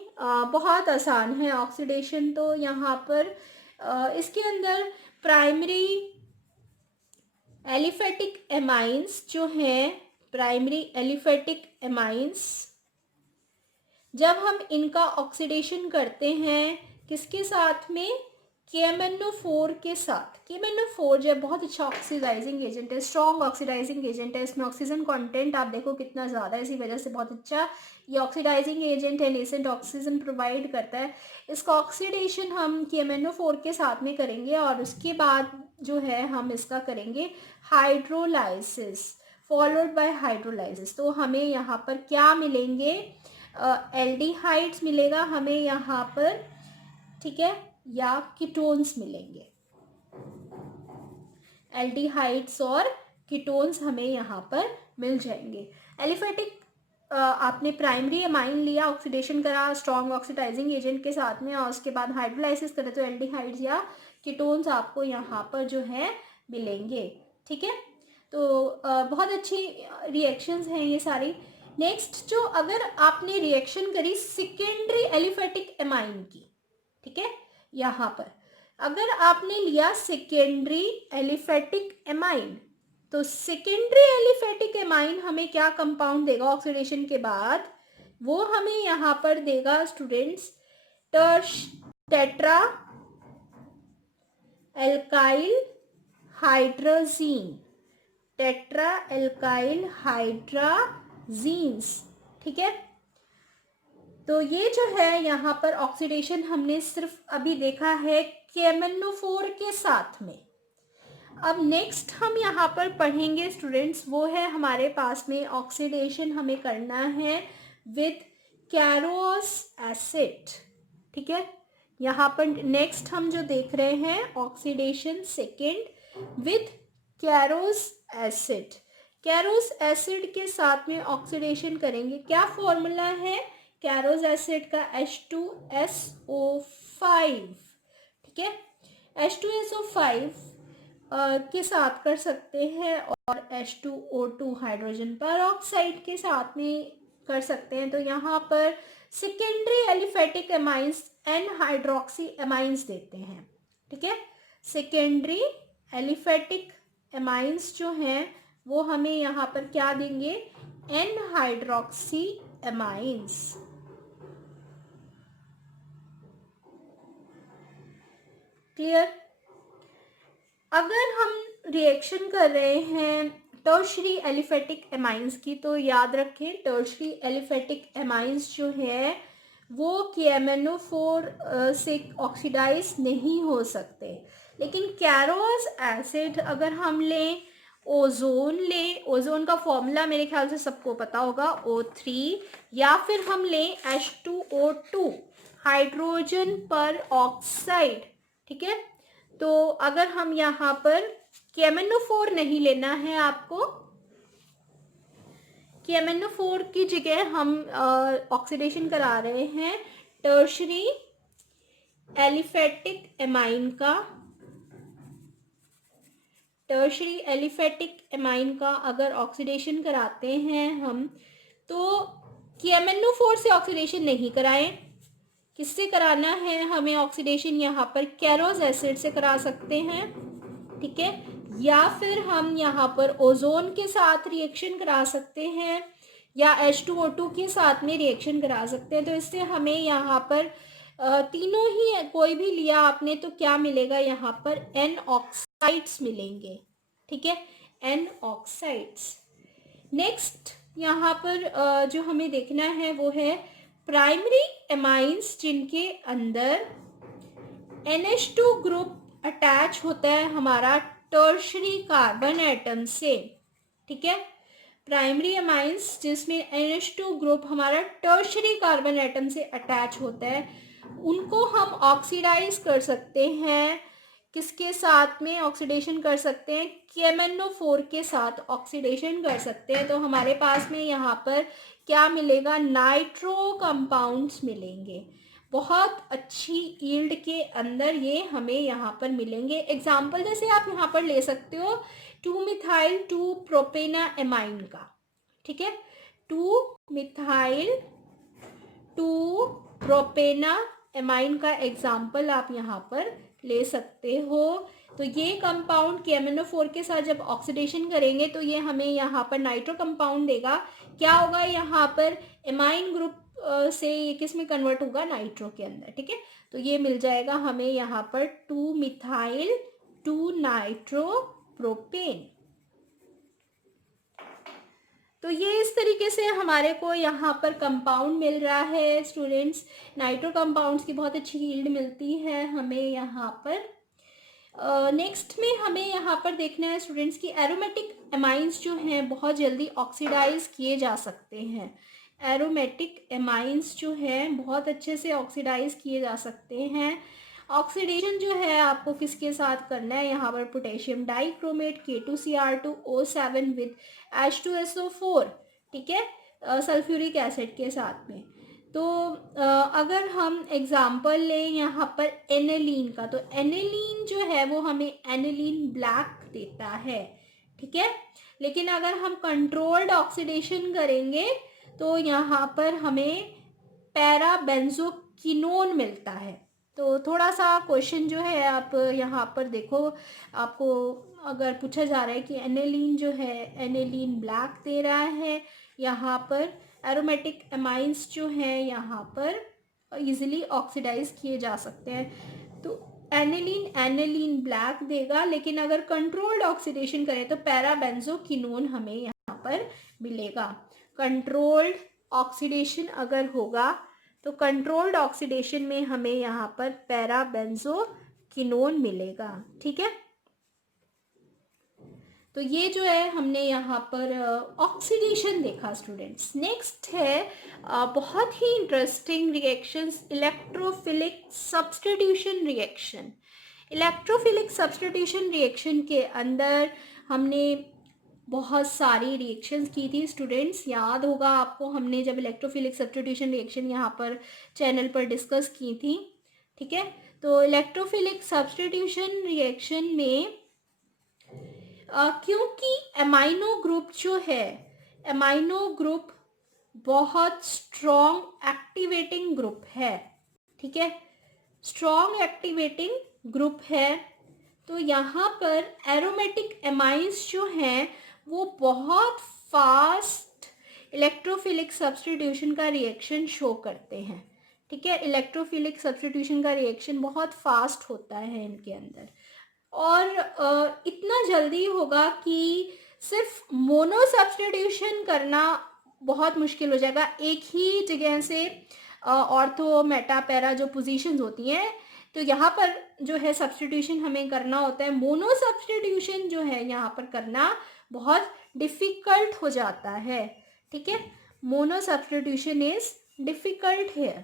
बहुत आसान है ऑक्सीडेशन। तो यहाँ पर इसके अंदर प्राइमरी एलिफेटिक एमाइंस जो हैं, प्राइमरी एलिफेटिक एमाइंस, जब हम इनका ऑक्सीडेशन करते हैं किसके साथ में, KMnO4 के साथ। KMnO4 जो है बहुत अच्छा ऑक्सीडाइजिंग एजेंट है, स्ट्रॉन्ग ऑक्सीडाइजिंग एजेंट है। इसमें ऑक्सीजन कंटेंट आप देखो कितना ज़्यादा है, इसी वजह से बहुत अच्छा ये ऑक्सीडाइजिंग एजेंट है, नेसेंट ऑक्सीजन प्रोवाइड करता है। इसका ऑक्सीडेशन हम KMnO4 के साथ में करेंगे और उसके बाद जो है हम इसका करेंगे हाइड्रोलाइसिस, फॉलोड बाय हाइड्रोलाइसिस। तो हमें यहाँ पर क्या मिलेंगे, एल्डिहाइड्स मिलेगा हमें यहाँ पर। ठीक है, या कीटोन्स मिलेंगे, एल्डिहाइड्स और कीटोन्स हमें यहाँ पर मिल जाएंगे। एलिफेटिक आपने प्राइमरी एमाइन लिया, ऑक्सीडेशन करा स्ट्रॉन्ग ऑक्सीडाइजिंग एजेंट के साथ में और उसके बाद हाइड्रोलाइसिस करे तो एल्डिहाइड्स या कीटोन्स आपको यहाँ पर जो है मिलेंगे। ठीक है, तो बहुत अच्छी रिएक्शंस हैं ये सारी। नेक्स्ट, जो अगर आपने रिएक्शन करी सेकेंडरी एलिफेटिक एमाइन की, ठीक है, यहाँ पर अगर आपने लिया सेकेंडरी एलिफेटिक एमाइन, तो सेकेंडरी एलिफेटिक एमाइन हमें क्या कंपाउंड देगा ऑक्सीडेशन के बाद, वो हमें यहाँ पर देगा students tetra alkyl hydrogen, tetra alkyl hydrogens. ठीक है, तो ये जो है यहाँ पर ऑक्सीडेशन हमने सिर्फ अभी देखा है KMnO4 के साथ में। अब नेक्स्ट हम यहाँ पर पढ़ेंगे स्टूडेंट्स, वो है हमारे पास में ऑक्सीडेशन हमें करना है विद कैरोस एसिड। ठीक है, यहाँ पर नेक्स्ट हम जो देख रहे हैं oxidation second with Carolus acid. Carolus acid के साथ में ऑक्सीडेशन करेंगे, क्या फॉर्मूला है कैरोस एसिड का, H2SO5। ठीक है, H2SO5 के साथ कर सकते हैं और H2O2 हाइड्रोजन परऑक्साइड के साथ में कर सकते हैं। तो यहाँ पर secondary aliphatic amines N hydroxy amines देते हैं। ठीक है, सेकेंडरी एलिफेटिक एमाइंस जो हैं वो हमें यहाँ पर क्या देंगे, एन हाइड्रोक्सी एमाइंस। क्लियर। अगर हम रिएक्शन कर रहे हैं टर्शरी एलिफेटिक एमाइंस की, तो याद रखें टर्शरी एलिफेटिक एमाइंस जो है वो KMnO4 से ऑक्सीडाइज नहीं हो सकते। लेकिन कैरोस एसिड अगर हम लें ओजोन ले, ओजोन का फॉर्मूला मेरे ख्याल से सबको पता होगा, O3, या फिर हम लें H2O2, हाइड्रोजन पर ऑक्साइड, ठीक है। तो अगर हम यहाँ पर KMnO4 नहीं लेना है आपको, KMnO4 की जगह हम ऑक्सीडेशन करा रहे हैं टर्शरी एलिफेटिक एमाइन का, टर्शरी एलिफेटिक एमाइन का अगर ऑक्सीडेशन कराते हैं हम, तो KMnO4 से ऑक्सीडेशन नहीं कराएं। किससे कराना है हमें ऑक्सीडेशन? यहाँ पर कैरोज एसिड से करा सकते हैं, ठीक है। या फिर हम यहाँ पर ओजोन के साथ रिएक्शन करा सकते हैं, या H2O2 के साथ में रिएक्शन करा सकते हैं। तो इससे हमें यहाँ पर तीनों ही कोई भी लिया आपने तो क्या मिलेगा? यहाँ पर N ऑक्साइड्स मिलेंगे, ठीक है, N ऑक्साइड्स। नेक्स्ट यहाँ पर जो हमें देखना है वो है प्राइमरी एमाइंस, जिनके अंदर NH2 ग्रुप अटैच होता है हमारा टर्शरी कार्बन एटम से, ठीक है। प्राइमरी एमाइंस जिसमें NH2 ग्रुप हमारा टर्शरी कार्बन एटम से अटैच होता है, उनको हम ऑक्सीडाइज कर सकते हैं। किसके साथ में ऑक्सीडेशन कर सकते हैं? KMnO4 के साथ ऑक्सीडेशन कर सकते हैं। तो हमारे पास में यहाँ पर क्या मिलेगा? नाइट्रो कंपाउंड्स मिलेंगे। बहुत अच्छी यील्ड के अंदर ये हमें यहाँ पर मिलेंगे। एग्जाम्पल जैसे आप यहाँ पर ले सकते हो 2-मिथाइल 2-प्रोपेना एमाइन का, ठीक है, 2-मिथाइल 2-प्रोपेना एमाइन का एग्जाम्पल आप यहाँ पर ले सकते हो। तो ये कंपाउंड KMnO4 के साथ जब ऑक्सीडेशन करेंगे तो ये हमें यहाँ पर नाइट्रो कंपाउंड देगा। क्या होगा? यहाँ पर एमाइन ग्रुप से ये किस में कन्वर्ट होगा? नाइट्रो के अंदर, ठीक है। तो ये मिल जाएगा हमें यहाँ पर 2-मिथाइल 2-नाइट्रो प्रोपेन। तो ये इस तरीके से हमारे को यहाँ पर कंपाउंड मिल रहा है स्टूडेंट्स। नाइट्रो कंपाउंड्स की बहुत अच्छी यील्ड मिलती है हमें यहाँ पर। नेक्स्ट में हमें यहाँ पर देखना है स्टूडेंट्स की एरोमेटिक एमाइंस जो हैं बहुत जल्दी ऑक्सीडाइज किए जा सकते हैं। एरोमेटिक एमाइंस जो हैं बहुत अच्छे से ऑक्सीडाइज किए जा सकते हैं। ऑक्सीडेशन जो है आपको किसके साथ करना है? यहाँ पर potassium dichromate K2Cr2O7 with H2SO4, ठीक है, सल्फ्यूरिक एसिड के साथ में। तो अगर हम एग्जाम्पल लें यहाँ पर एनेलीन का, तो एनेलीन जो है वो हमें एनेलीन ब्लैक देता है, ठीक है। लेकिन अगर हम कंट्रोल्ड ऑक्सीडेशन करेंगे तो यहाँ पर हमें पैराबेंजोक्विनोन मिलता है। तो थोड़ा सा क्वेश्चन जो है आप यहाँ पर देखो, आपको अगर पूछा जा रहा है कि एनेलीन जो है एनेलीन ब्लैक दे रहा है, यहाँ पर एरोमेटिक एमाइंस जो हैं यहाँ पर इजीली ऑक्सीडाइज किए जा सकते हैं। तो एनेलीन ब्लैक देगा, लेकिन अगर कंट्रोल्ड ऑक्सीडेशन करें तो पैराबेंजोक्विनोन हमें यहाँ पर मिलेगा। कंट्रोल्ड ऑक्सीडेशन अगर होगा तो कंट्रोल्ड ऑक्सीडेशन में हमें यहाँ पर पैराबेंजोक्विनोन मिलेगा, ठीक है। तो ये जो है हमने यहाँ पर ऑक्सीडेशन देखा स्टूडेंट्स। नेक्स्ट है बहुत ही interesting reactions, electrophilic substitution reaction. Electrophilic substitution reaction के अंदर हमने बहुत सारी रिएक्शंस की थी स्टूडेंट्स। याद होगा आपको, हमने जब इलेक्ट्रोफिलिक सब्स्टिट्यूशन रिएक्शन यहाँ पर चैनल पर डिस्कस की थी, ठीक है। तो इलेक्ट्रोफिलिक सब्स्टिट्यूशन रिएक्शन में क्योंकि एमाइनो ग्रुप जो है, एमाइनो ग्रुप बहुत स्ट्रॉन्ग एक्टिवेटिंग ग्रुप है, ठीक है, स्ट्रॉन्ग एक्टिवेटिंग ग्रुप है। तो यहाँ पर एरोमेटिक एमाइंस जो हैं वो बहुत फास्ट इलेक्ट्रोफिलिक सब्स्टिट्यूशन का रिएक्शन शो करते हैं, ठीक है। इलेक्ट्रोफिलिक सब्स्टिट्यूशन का रिएक्शन बहुत फास्ट होता है इनके अंदर, और इतना जल्दी होगा कि सिर्फ मोनो सब्स्टिट्यूशन करना बहुत मुश्किल हो जाएगा एक ही जगह से। ऑर्थो मेटा पैरा जो पोजीशंस होती हैं, तो तो यहाँ पर जो है सब्स्टिट्यूशन हमें करना होता है, मोनो सब्स्टिट्यूशन जो है यहाँ पर करना बहुत डिफ़िकल्ट हो जाता है, ठीक है। Mono substitution is difficult here,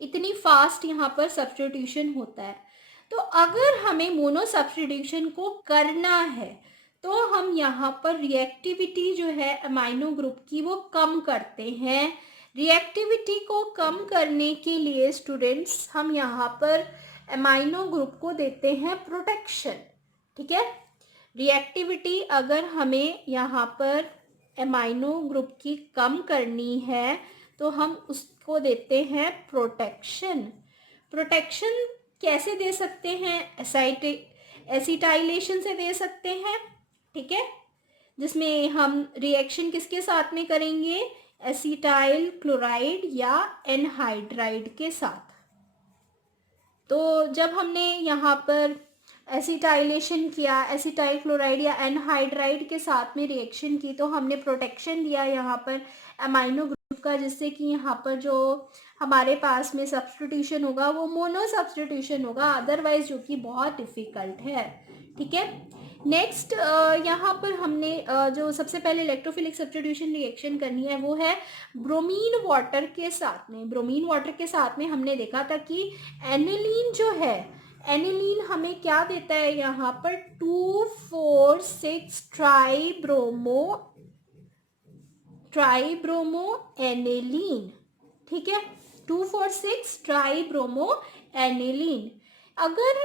इतनी फास्ट यहाँ पर सब्स्टिट्यूशन होता है। तो अगर हमें मोनो सब्स्टिट्यूशन को करना है तो हम यहाँ पर रिएक्टिविटी जो है अमाइनो ग्रुप की वो कम करते हैं। रिएक्टिविटी को कम करने के लिए स्टूडेंट्स हम यहाँ पर अमाइनो ग्रुप को देते हैं प्रोटेक्शन, ठीक है। रिएक्टिविटी अगर हमें यहाँ पर अमाइनो ग्रुप की कम करनी है तो हम उसको देते हैं प्रोटेक्शन। प्रोटेक्शन कैसे दे सकते हैं? एसिटाइलेशन से दे सकते हैं, ठीक है, जिसमें हम रिएक्शन किसके साथ में करेंगे? एसिटाइल क्लोराइड या एनहाइड्राइड के साथ। तो जब हमने यहाँ पर एसिटाइलेशन किया, एसिटाइल क्लोराइड या एनहाइड्राइड के साथ में रिएक्शन की, तो हमने प्रोटेक्शन दिया यहाँ पर अमाइनो ग्रुप का, जिससे कि यहाँ पर जो हमारे पास में सब्स्टिट्यूशन होगा वो मोनो सब्स्टिट्यूशन होगा, अदरवाइज जो कि बहुत डिफ़िकल्ट है, ठीक है। नेक्स्ट यहाँ पर हमने जो सबसे पहले इलेक्ट्रोफिलिक सब्स्टिट्यूशन रिएक्शन करनी है वो है ब्रोमीन वाटर के साथ में। ब्रोमीन वाटर के साथ में हमने देखा था कि एनिलीन जो है, एनिलीन हमें क्या देता है यहाँ पर? 2,4,6 ट्राइब्रोमो एनिलीन, ठीक है, 2,4,6 ट्राइब्रोमो एनिलीन। अगर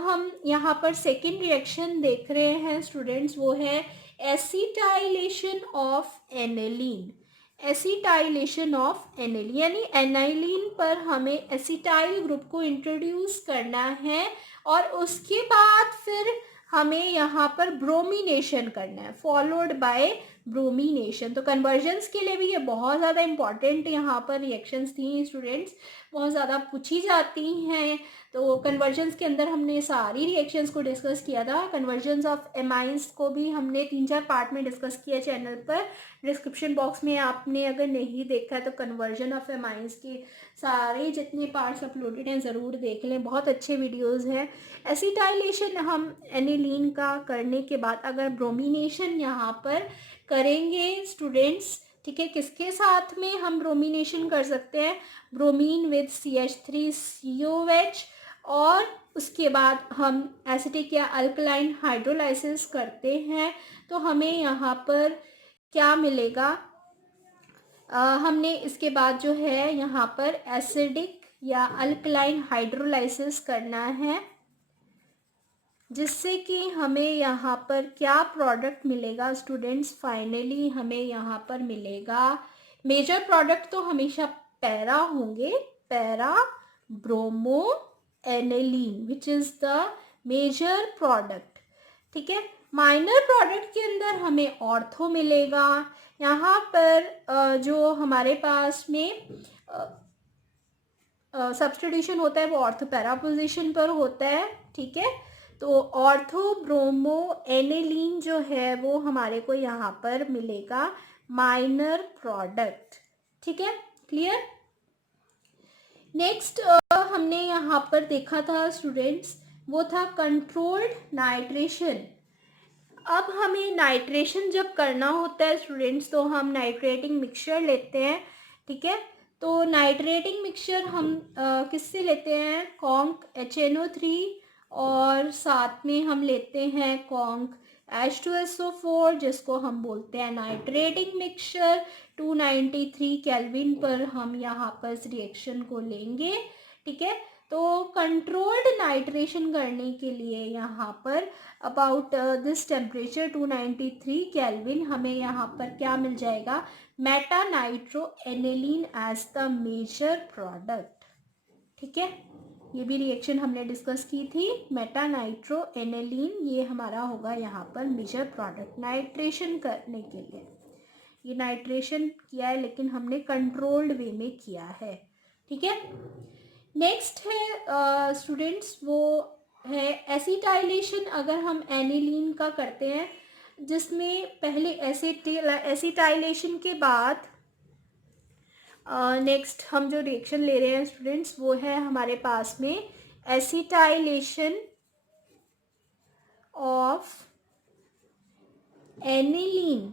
हम यहाँ पर सेकेंड रिएक्शन देख रहे हैं स्टूडेंट्स, वो है acetylation of aniline. Acetylation of aniline यानी एनाइलिन पर हमें एसिटाइल ग्रुप को इंट्रोड्यूस करना है और उसके बाद फिर हमें यहाँ पर ब्रोमिनेशन करना है, फॉलोड बाय ब्रोमिनेशन। तो कन्वर्जन्स के लिए भी ये बहुत ज़्यादा इम्पॉर्टेंट यहाँ पर रिएक्शंस थी स्टूडेंट्स, बहुत ज़्यादा पूछी जाती हैं। तो कन्वर्जन्स के अंदर हमने सारी रिएक्शंस को डिस्कस किया था। कन्वर्जन्स ऑफ एमाइंस को भी हमने 3-4 पार्ट में डिस्कस किया चैनल पर। डिस्क्रिप्शन बॉक्स में आपने अगर नहीं देखा है तो कन्वर्जन ऑफ एमाइंस के सारे जितने पार्ट्स अपलोडेड हैं ज़रूर देख लें, बहुत अच्छे वीडियोज़ हैं। एसिटाइलेशन हम एनिलीन का करने के बाद अगर ब्रोमिनेशन यहाँ पर करेंगे स्टूडेंट्स, ठीक है, किसके साथ में हम ब्रोमिनेशन कर सकते हैं? ब्रोमीन विद CH3COH, और उसके बाद हम एसिटिक या अल्कलाइन हाइड्रोलाइसिस करते हैं तो हमें यहाँ पर क्या मिलेगा? हमने इसके बाद जो है यहाँ पर एसिडिक या अल्कलाइन हाइड्रोलाइसिस करना है, जिससे कि हमें यहाँ पर क्या प्रोडक्ट मिलेगा स्टूडेंट्स? फाइनली हमें यहाँ पर मिलेगा, मेजर प्रोडक्ट तो हमेशा पैरा होंगे, para bromo aniline which is the major product, ठीक है। माइनर प्रोडक्ट के अंदर हमें ऑर्थो मिलेगा। यहाँ पर जो हमारे पास में सब्स्टिट्यूशन होता है वो ऑर्थो पैरा पोजिशन पर होता है, ठीक है। तो ऑर्थो ब्रोमो एनिलीन जो है वो हमारे को यहाँ पर मिलेगा माइनर प्रोडक्ट, ठीक है, क्लियर। नेक्स्ट हमने यहाँ पर देखा था स्टूडेंट्स, वो था कंट्रोल्ड नाइट्रेशन। अब हमें नाइट्रेशन जब करना होता है स्टूडेंट्स तो हम नाइट्रेटिंग मिक्सचर लेते हैं, ठीक है। तो नाइट्रेटिंग मिक्सचर हम किससे लेते हैं? कॉन्क HNO3 और साथ में हम लेते हैं कॉन्क H2SO4, जिसको हम बोलते हैं नाइट्रेटिंग मिक्सचर। 293 केल्विन पर हम यहाँ पर इस रिएक्शन को लेंगे, ठीक है। तो कंट्रोल्ड नाइट्रेशन करने के लिए यहाँ पर अबाउट दिस टेम्परेचर 293 केल्विन हमें यहाँ पर क्या मिल जाएगा? Meta nitro aniline as the major product, ठीक है। ये भी रिएक्शन हमने डिस्कस की थी, मेटा नाइट्रो एनिलीन, ये हमारा होगा यहाँ पर मेजर प्रोडक्ट नाइट्रेशन करने के लिए। ये नाइट्रेशन किया है लेकिन हमने कंट्रोल्ड वे में किया है, ठीक है। नेक्स्ट है स्टूडेंट्स, वो है एसिटाइलेशन। अगर हम एनिलीन का करते हैं जिसमें पहले एसिटाइलेशन के बाद नेक्स्ट हम जो रिएक्शन ले रहे हैं स्टूडेंट्स वो है हमारे पास में acetylation of aniline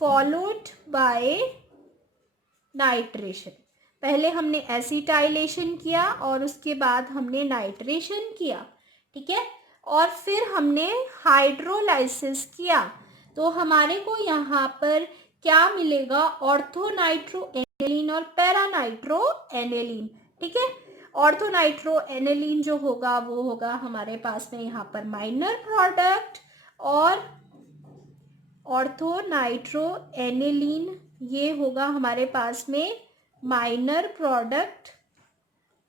followed by nitration. पहले हमने एसिटाइलेशन किया और उसके बाद हमने नाइट्रेशन किया, ठीक है, और फिर हमने हाइड्रोलाइसिस किया। तो हमारे को यहाँ पर क्या मिलेगा, ऑर्थोनाइट्रो एनिलीन और पैरानाइट्रो एनिलीन, ठीक है। ऑर्थोनाइट्रो एनिलीन जो होगा वो होगा हमारे पास में यहाँ पर माइनर प्रोडक्ट, और ऑर्थोनाइट्रो एनिलीन ये होगा हमारे पास में माइनर प्रोडक्ट,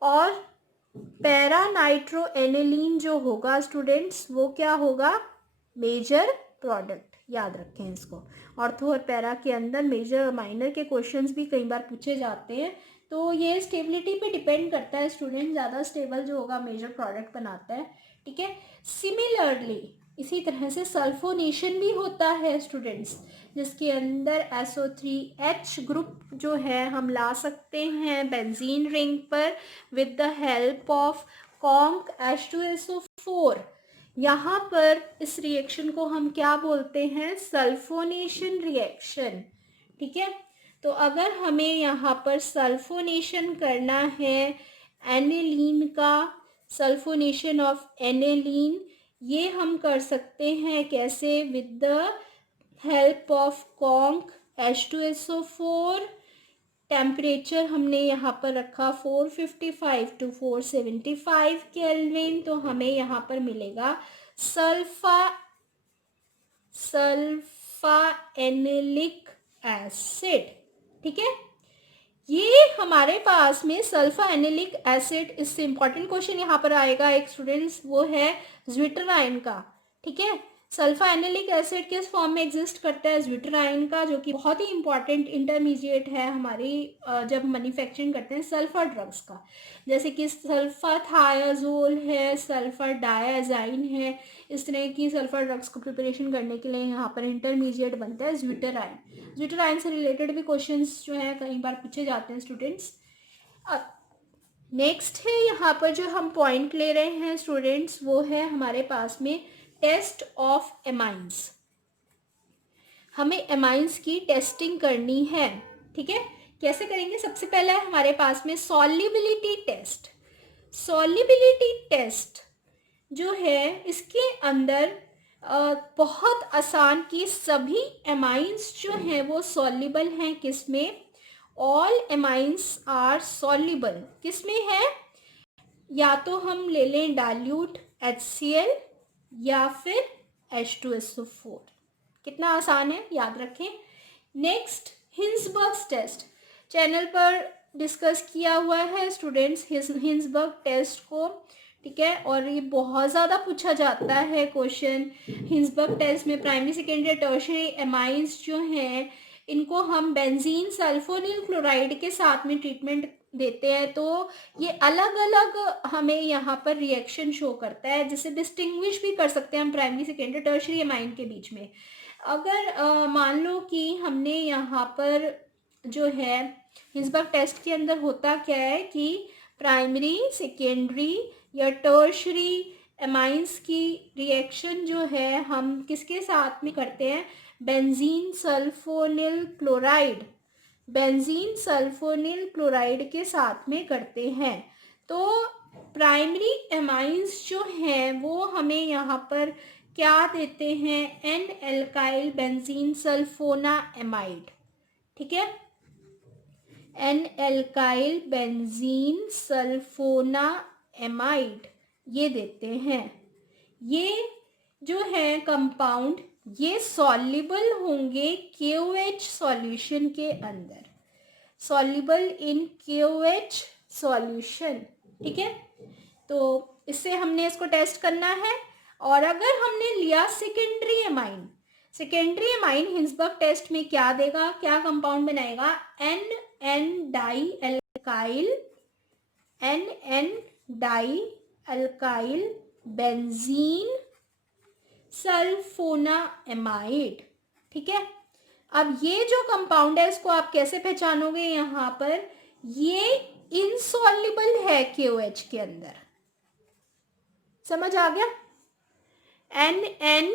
और पैरानाइट्रो एनिलीन जो होगा स्टूडेंट्स वो क्या होगा, मेजर प्रोडक्ट। याद रखें इसको, ऑर्थो और पैरा के अंदर मेजर और माइनर के क्वेश्चंस भी कई बार पूछे जाते हैं। तो ये स्टेबिलिटी पे डिपेंड करता है स्टूडेंट, ज़्यादा स्टेबल जो होगा मेजर प्रोडक्ट बनाता है, ठीक है। सिमिलरली इसी तरह से सल्फोनेशन भी होता है स्टूडेंट्स, जिसके अंदर SO3H ग्रुप जो है हम ला सकते हैं बेंजीन रिंग पर with the help of conc H2SO4। यहाँ पर इस रिएक्शन को हम क्या बोलते हैं, सल्फोनेशन रिएक्शन, ठीक है। तो अगर हमें यहाँ पर सल्फोनेशन करना है एनिलीन का, सल्फोनेशन ऑफ एनिलीन, ये हम कर सकते हैं कैसे, with the help of conc H2SO4। Temperature हमने यहाँ पर रखा 455 to 475 केल्विन। तो हमें यहाँ पर मिलेगा सल्फा एनिलिक एसिड, ठीक है। ये हमारे पास में सल्फा एनिलिक एसिड, इससे इंपॉर्टेंट क्वेश्चन यहाँ पर आएगा एक स्टूडेंट्स, वो है ज्विटराइन का, ठीक है। सल्फा एनिलिक एसिड किस फॉर्म में एग्जिस्ट करता है, ज्विटराइन का, जो कि बहुत ही इंपॉर्टेंट इंटरमीडिएट है हमारी जब मैन्युफैक्चरिंग करते हैं सल्फर ड्रग्स का, जैसे कि सल्फाथायाजोल है, सल्फर डायाजाइन है, इस तरह की सल्फर ड्रग्स को प्रिपरेशन करने के लिए यहाँ पर इंटरमीडिएट बनता है ज्विटराइन। ज्विटराइन से रिलेटेड भी क्वेश्चंस जो है कई बार पूछे जाते हैं स्टूडेंट्स। नेक्स्ट है यहाँ पर जो हम पॉइंट ले रहे हैं स्टूडेंट्स, वो है हमारे पास में टेस्ट ऑफ एमाइंस। हमें एमाइंस की टेस्टिंग करनी है, ठीक है। कैसे करेंगे, सबसे पहले हमारे पास में सॉल्युबिलिटी टेस्ट। सॉल्युबिलिटी टेस्ट जो है इसके अंदर बहुत आसान कि सभी एमाइंस जो हैं वो सॉल्युबल हैं, किसमें, ऑल एमाइंस आर सॉल्युबल, किसमें है, या तो हम ले लें डाइल्यूट HCl या फिर H2SO4। कितना आसान है, याद रखें। नेक्स्ट हिंसबर्ग टेस्ट, चैनल पर डिस्कस किया हुआ है स्टूडेंट्स हिंसबर्ग टेस्ट को, ठीक है, और ये बहुत ज़्यादा पूछा जाता है क्वेश्चन। हिंसबर्ग टेस्ट में प्राइमरी सेकेंडरी टर्शियरी एमाइंस जो हैं इनको हम बेंजीन सल्फोनिल क्लोराइड के साथ में ट्रीटमेंट देते हैं, तो ये अलग अलग हमें यहाँ पर रिएक्शन शो करता है, जिसे डिस्टिंग्विश भी कर सकते हैं हम प्राइमरी सेकेंडरी टर्शियरी एमाइन के बीच में। अगर मान लो कि हमने यहाँ पर जो है हिंसबर्ग टेस्ट के अंदर होता क्या है कि प्राइमरी सेकेंडरी या टर्शियरी एमाइंस की रिएक्शन जो है हम किसके साथ में करते हैं, benzene sulphonyl chloride, benzene sulphonyl chloride के साथ में करते हैं। तो प्राइमरी एमाइंस जो हैं वो हमें यहाँ पर क्या देते हैं, N alkyl benzene sulphonamide, ठीक है, एन एल्काइल बेंजीन सल्फोना एमाइड ये देते हैं। ये जो है कंपाउंड ये सॉल्युबल होंगे KOH सॉल्यूशन के अंदर, सॉल्युबल इन KOH सॉल्यूशन, ठीक है। तो इससे हमने इसको टेस्ट करना है। और अगर हमने लिया secondary amine, secondary amine Hinsberg test में क्या देगा, क्या कंपाउंड बनाएगा, NN di alkyl benzene sulphonamide, ठीक है। अब ये जो कंपाउंड है इसको आप कैसे पहचानोगे, यहाँ पर ये इनसॉल्युबल है KOH के अंदर, समझ आ गया। NN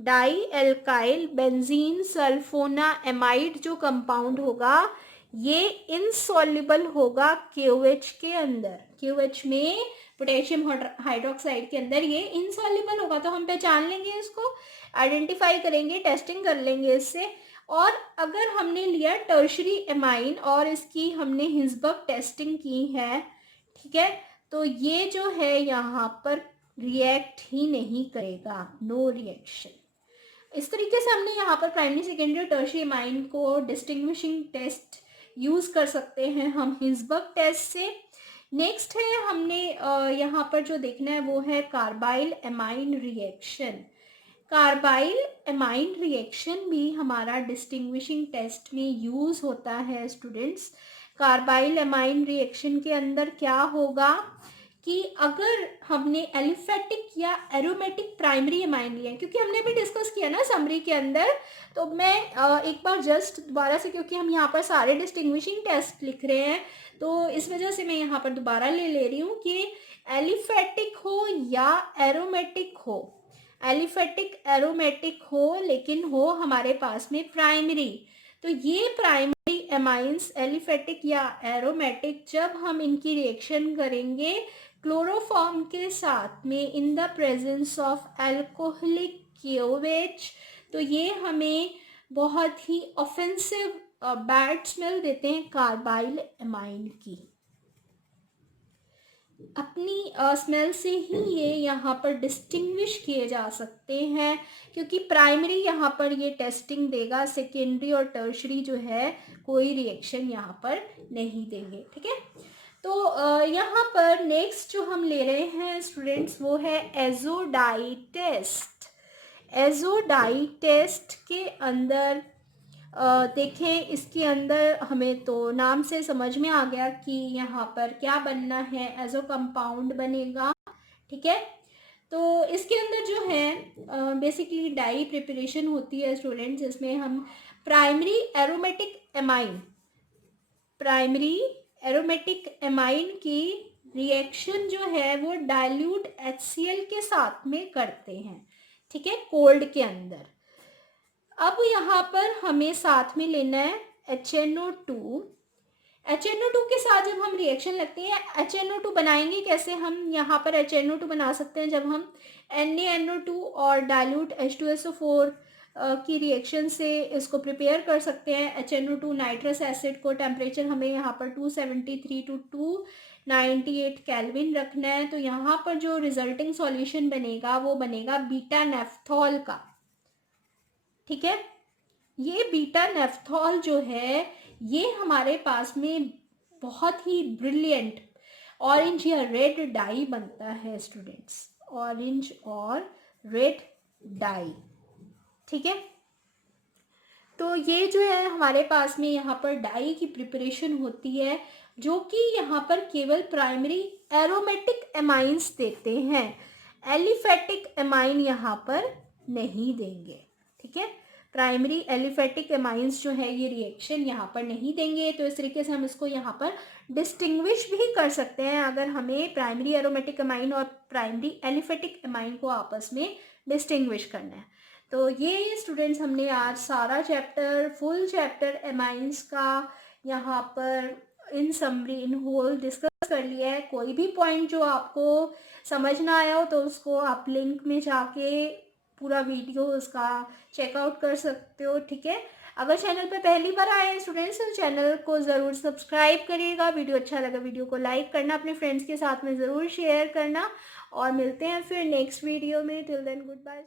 di alkyl benzene sulphonamide जो कंपाउंड होगा ये इनसॉल्युबल होगा KOH के अंदर, KOH में पोटेशियम हाइड्रोक्साइड के अंदर ये इनसॉल्युबल होगा। तो हम पहचान लेंगे इसको, आइडेंटिफाई करेंगे, टेस्टिंग कर लेंगे इससे। और अगर हमने लिया टर्शरी एमाइन और इसकी हमने हिंसबर्ग टेस्टिंग की है, ठीक है, तो ये जो है यहाँ पर रिएक्ट ही नहीं करेगा, नो रिएक्शन। इस तरीके से हमने यहाँ पर प्राइमरी सेकेंडरी और टर्शियरी एमाइन को डिस्टिंग्विशिंग टेस्ट यूज़ कर सकते हैं हम हिंसबर्ग टेस्ट से। नेक्स्ट है हमने यहाँ पर जो देखना है वो है carbyl amine reaction. Carbyl amine reaction भी हमारा डिस्टिंग्विशिंग टेस्ट में यूज़ होता है स्टूडेंट्स। कार्बाइल एमाइन रिएक्शन के अंदर क्या होगा कि अगर हमने एलिफेटिक या एरोमेटिक प्राइमरी एमाइन लिया, क्योंकि हमने भी डिस्कस किया ना समरी के अंदर, तो मैं एक बार जस्ट दोबारा से, क्योंकि हम यहाँ पर सारे डिस्टिंग्विशिंग टेस्ट लिख रहे हैं तो इस वजह से मैं यहाँ पर दोबारा ले रही हूँ कि एलिफेटिक हो या एरोमेटिक हो, एलिफेटिक एरोमेटिक हो, लेकिन हो हमारे पास में प्राइमरी। तो ये प्राइमरी एमाइंस एलिफेटिक या एरोमेटिक जब हम इनकी रिएक्शन करेंगे क्लोरोफॉर्म के साथ में in the presence of alcoholic KOH, तो ये हमें बहुत ही ऑफेंसिव बैड स्मेल देते हैं कार्बाइल एमाइन की। अपनी स्मेल से ही ये यहाँ पर डिस्टिंग्विश किए जा सकते हैं, क्योंकि प्राइमरी यहाँ पर ये टेस्टिंग देगा, सेकेंडरी और टर्शरी जो है कोई रिएक्शन यहाँ पर नहीं देंगे, ठीक है। तो यहाँ पर नेक्स्ट जो हम ले रहे हैं स्टूडेंट्स वो है एजोडाई टेस्ट। एजोडाई टेस्ट के अंदर देखें, इसके अंदर हमें तो नाम से समझ में आ गया कि यहाँ पर क्या बनना है, एजो कंपाउंड बनेगा, ठीक है। तो इसके अंदर जो है बेसिकली डाई प्रिपरेशन होती है स्टूडेंट्स, जिसमें हम प्राइमरी एरोमेटिक एमाइन की रिएक्शन जो है वो डाइल्यूट HCl के साथ में करते हैं, ठीक है, कोल्ड के अंदर। अब यहाँ पर हमें साथ में लेना है HNO2। HNO2 के साथ जब हम रिएक्शन लगते हैं, HNO2 बनाएंगे कैसे, हम यहाँ पर HNO2 बना सकते हैं जब हम NaNO2 और डाइल्यूट H2SO4 की रिएक्शन से इसको प्रिपेयर कर सकते हैं। HNO2 नाइट्रस एसिड को टेम्परेचर हमें यहाँ पर 273 to 298 केल्विन रखना है। तो यहाँ पर जो रिजल्टिंग सॉल्यूशन बनेगा वो बनेगा बीटा नेफ्थॉल का, ठीक है। ये बीटा नेफ्थॉल जो है ये हमारे पास में बहुत ही ब्रिलियंट ऑरेंज या रेड डाई बनता है स्टूडेंट्स, ऑरेंज और रेड डाई, ठीक है। तो ये जो है हमारे पास में यहाँ पर डाई की प्रिपरेशन होती है, जो कि यहाँ पर केवल प्राइमरी एरोमेटिक एमाइंस देते हैं, एलिफेटिक एमाइन यहाँ पर नहीं देंगे, ठीक है। प्राइमरी एलिफेटिक एमाइंस जो है ये रिएक्शन यहाँ पर नहीं देंगे। तो इस तरीके से हम इसको यहाँ पर डिस्टिंग्विश भी कर सकते हैं, अगर हमें प्राइमरी एरोमेटिक एमाइन और प्राइमरी एलिफेटिक एमाइन को आपस में डिस्टिंग्विश करना है। तो ये स्टूडेंट्स हमने आज सारा चैप्टर, फुल चैप्टर एमाइंस का यहाँ पर in summary in whole discuss कर लिया है। कोई भी पॉइंट जो आपको समझ ना आया हो तो उसको आप लिंक में जाके पूरा वीडियो उसका चेकआउट कर सकते हो, ठीक है। अगर चैनल पर पहली बार आए हैं स्टूडेंट्स तो चैनल को ज़रूर सब्सक्राइब करिएगा। वीडियो अच्छा लगा वीडियो को लाइक करना, अपने फ्रेंड्स के साथ में ज़रूर शेयर करना, और मिलते हैं फिर नेक्स्ट वीडियो में। Till then good bye.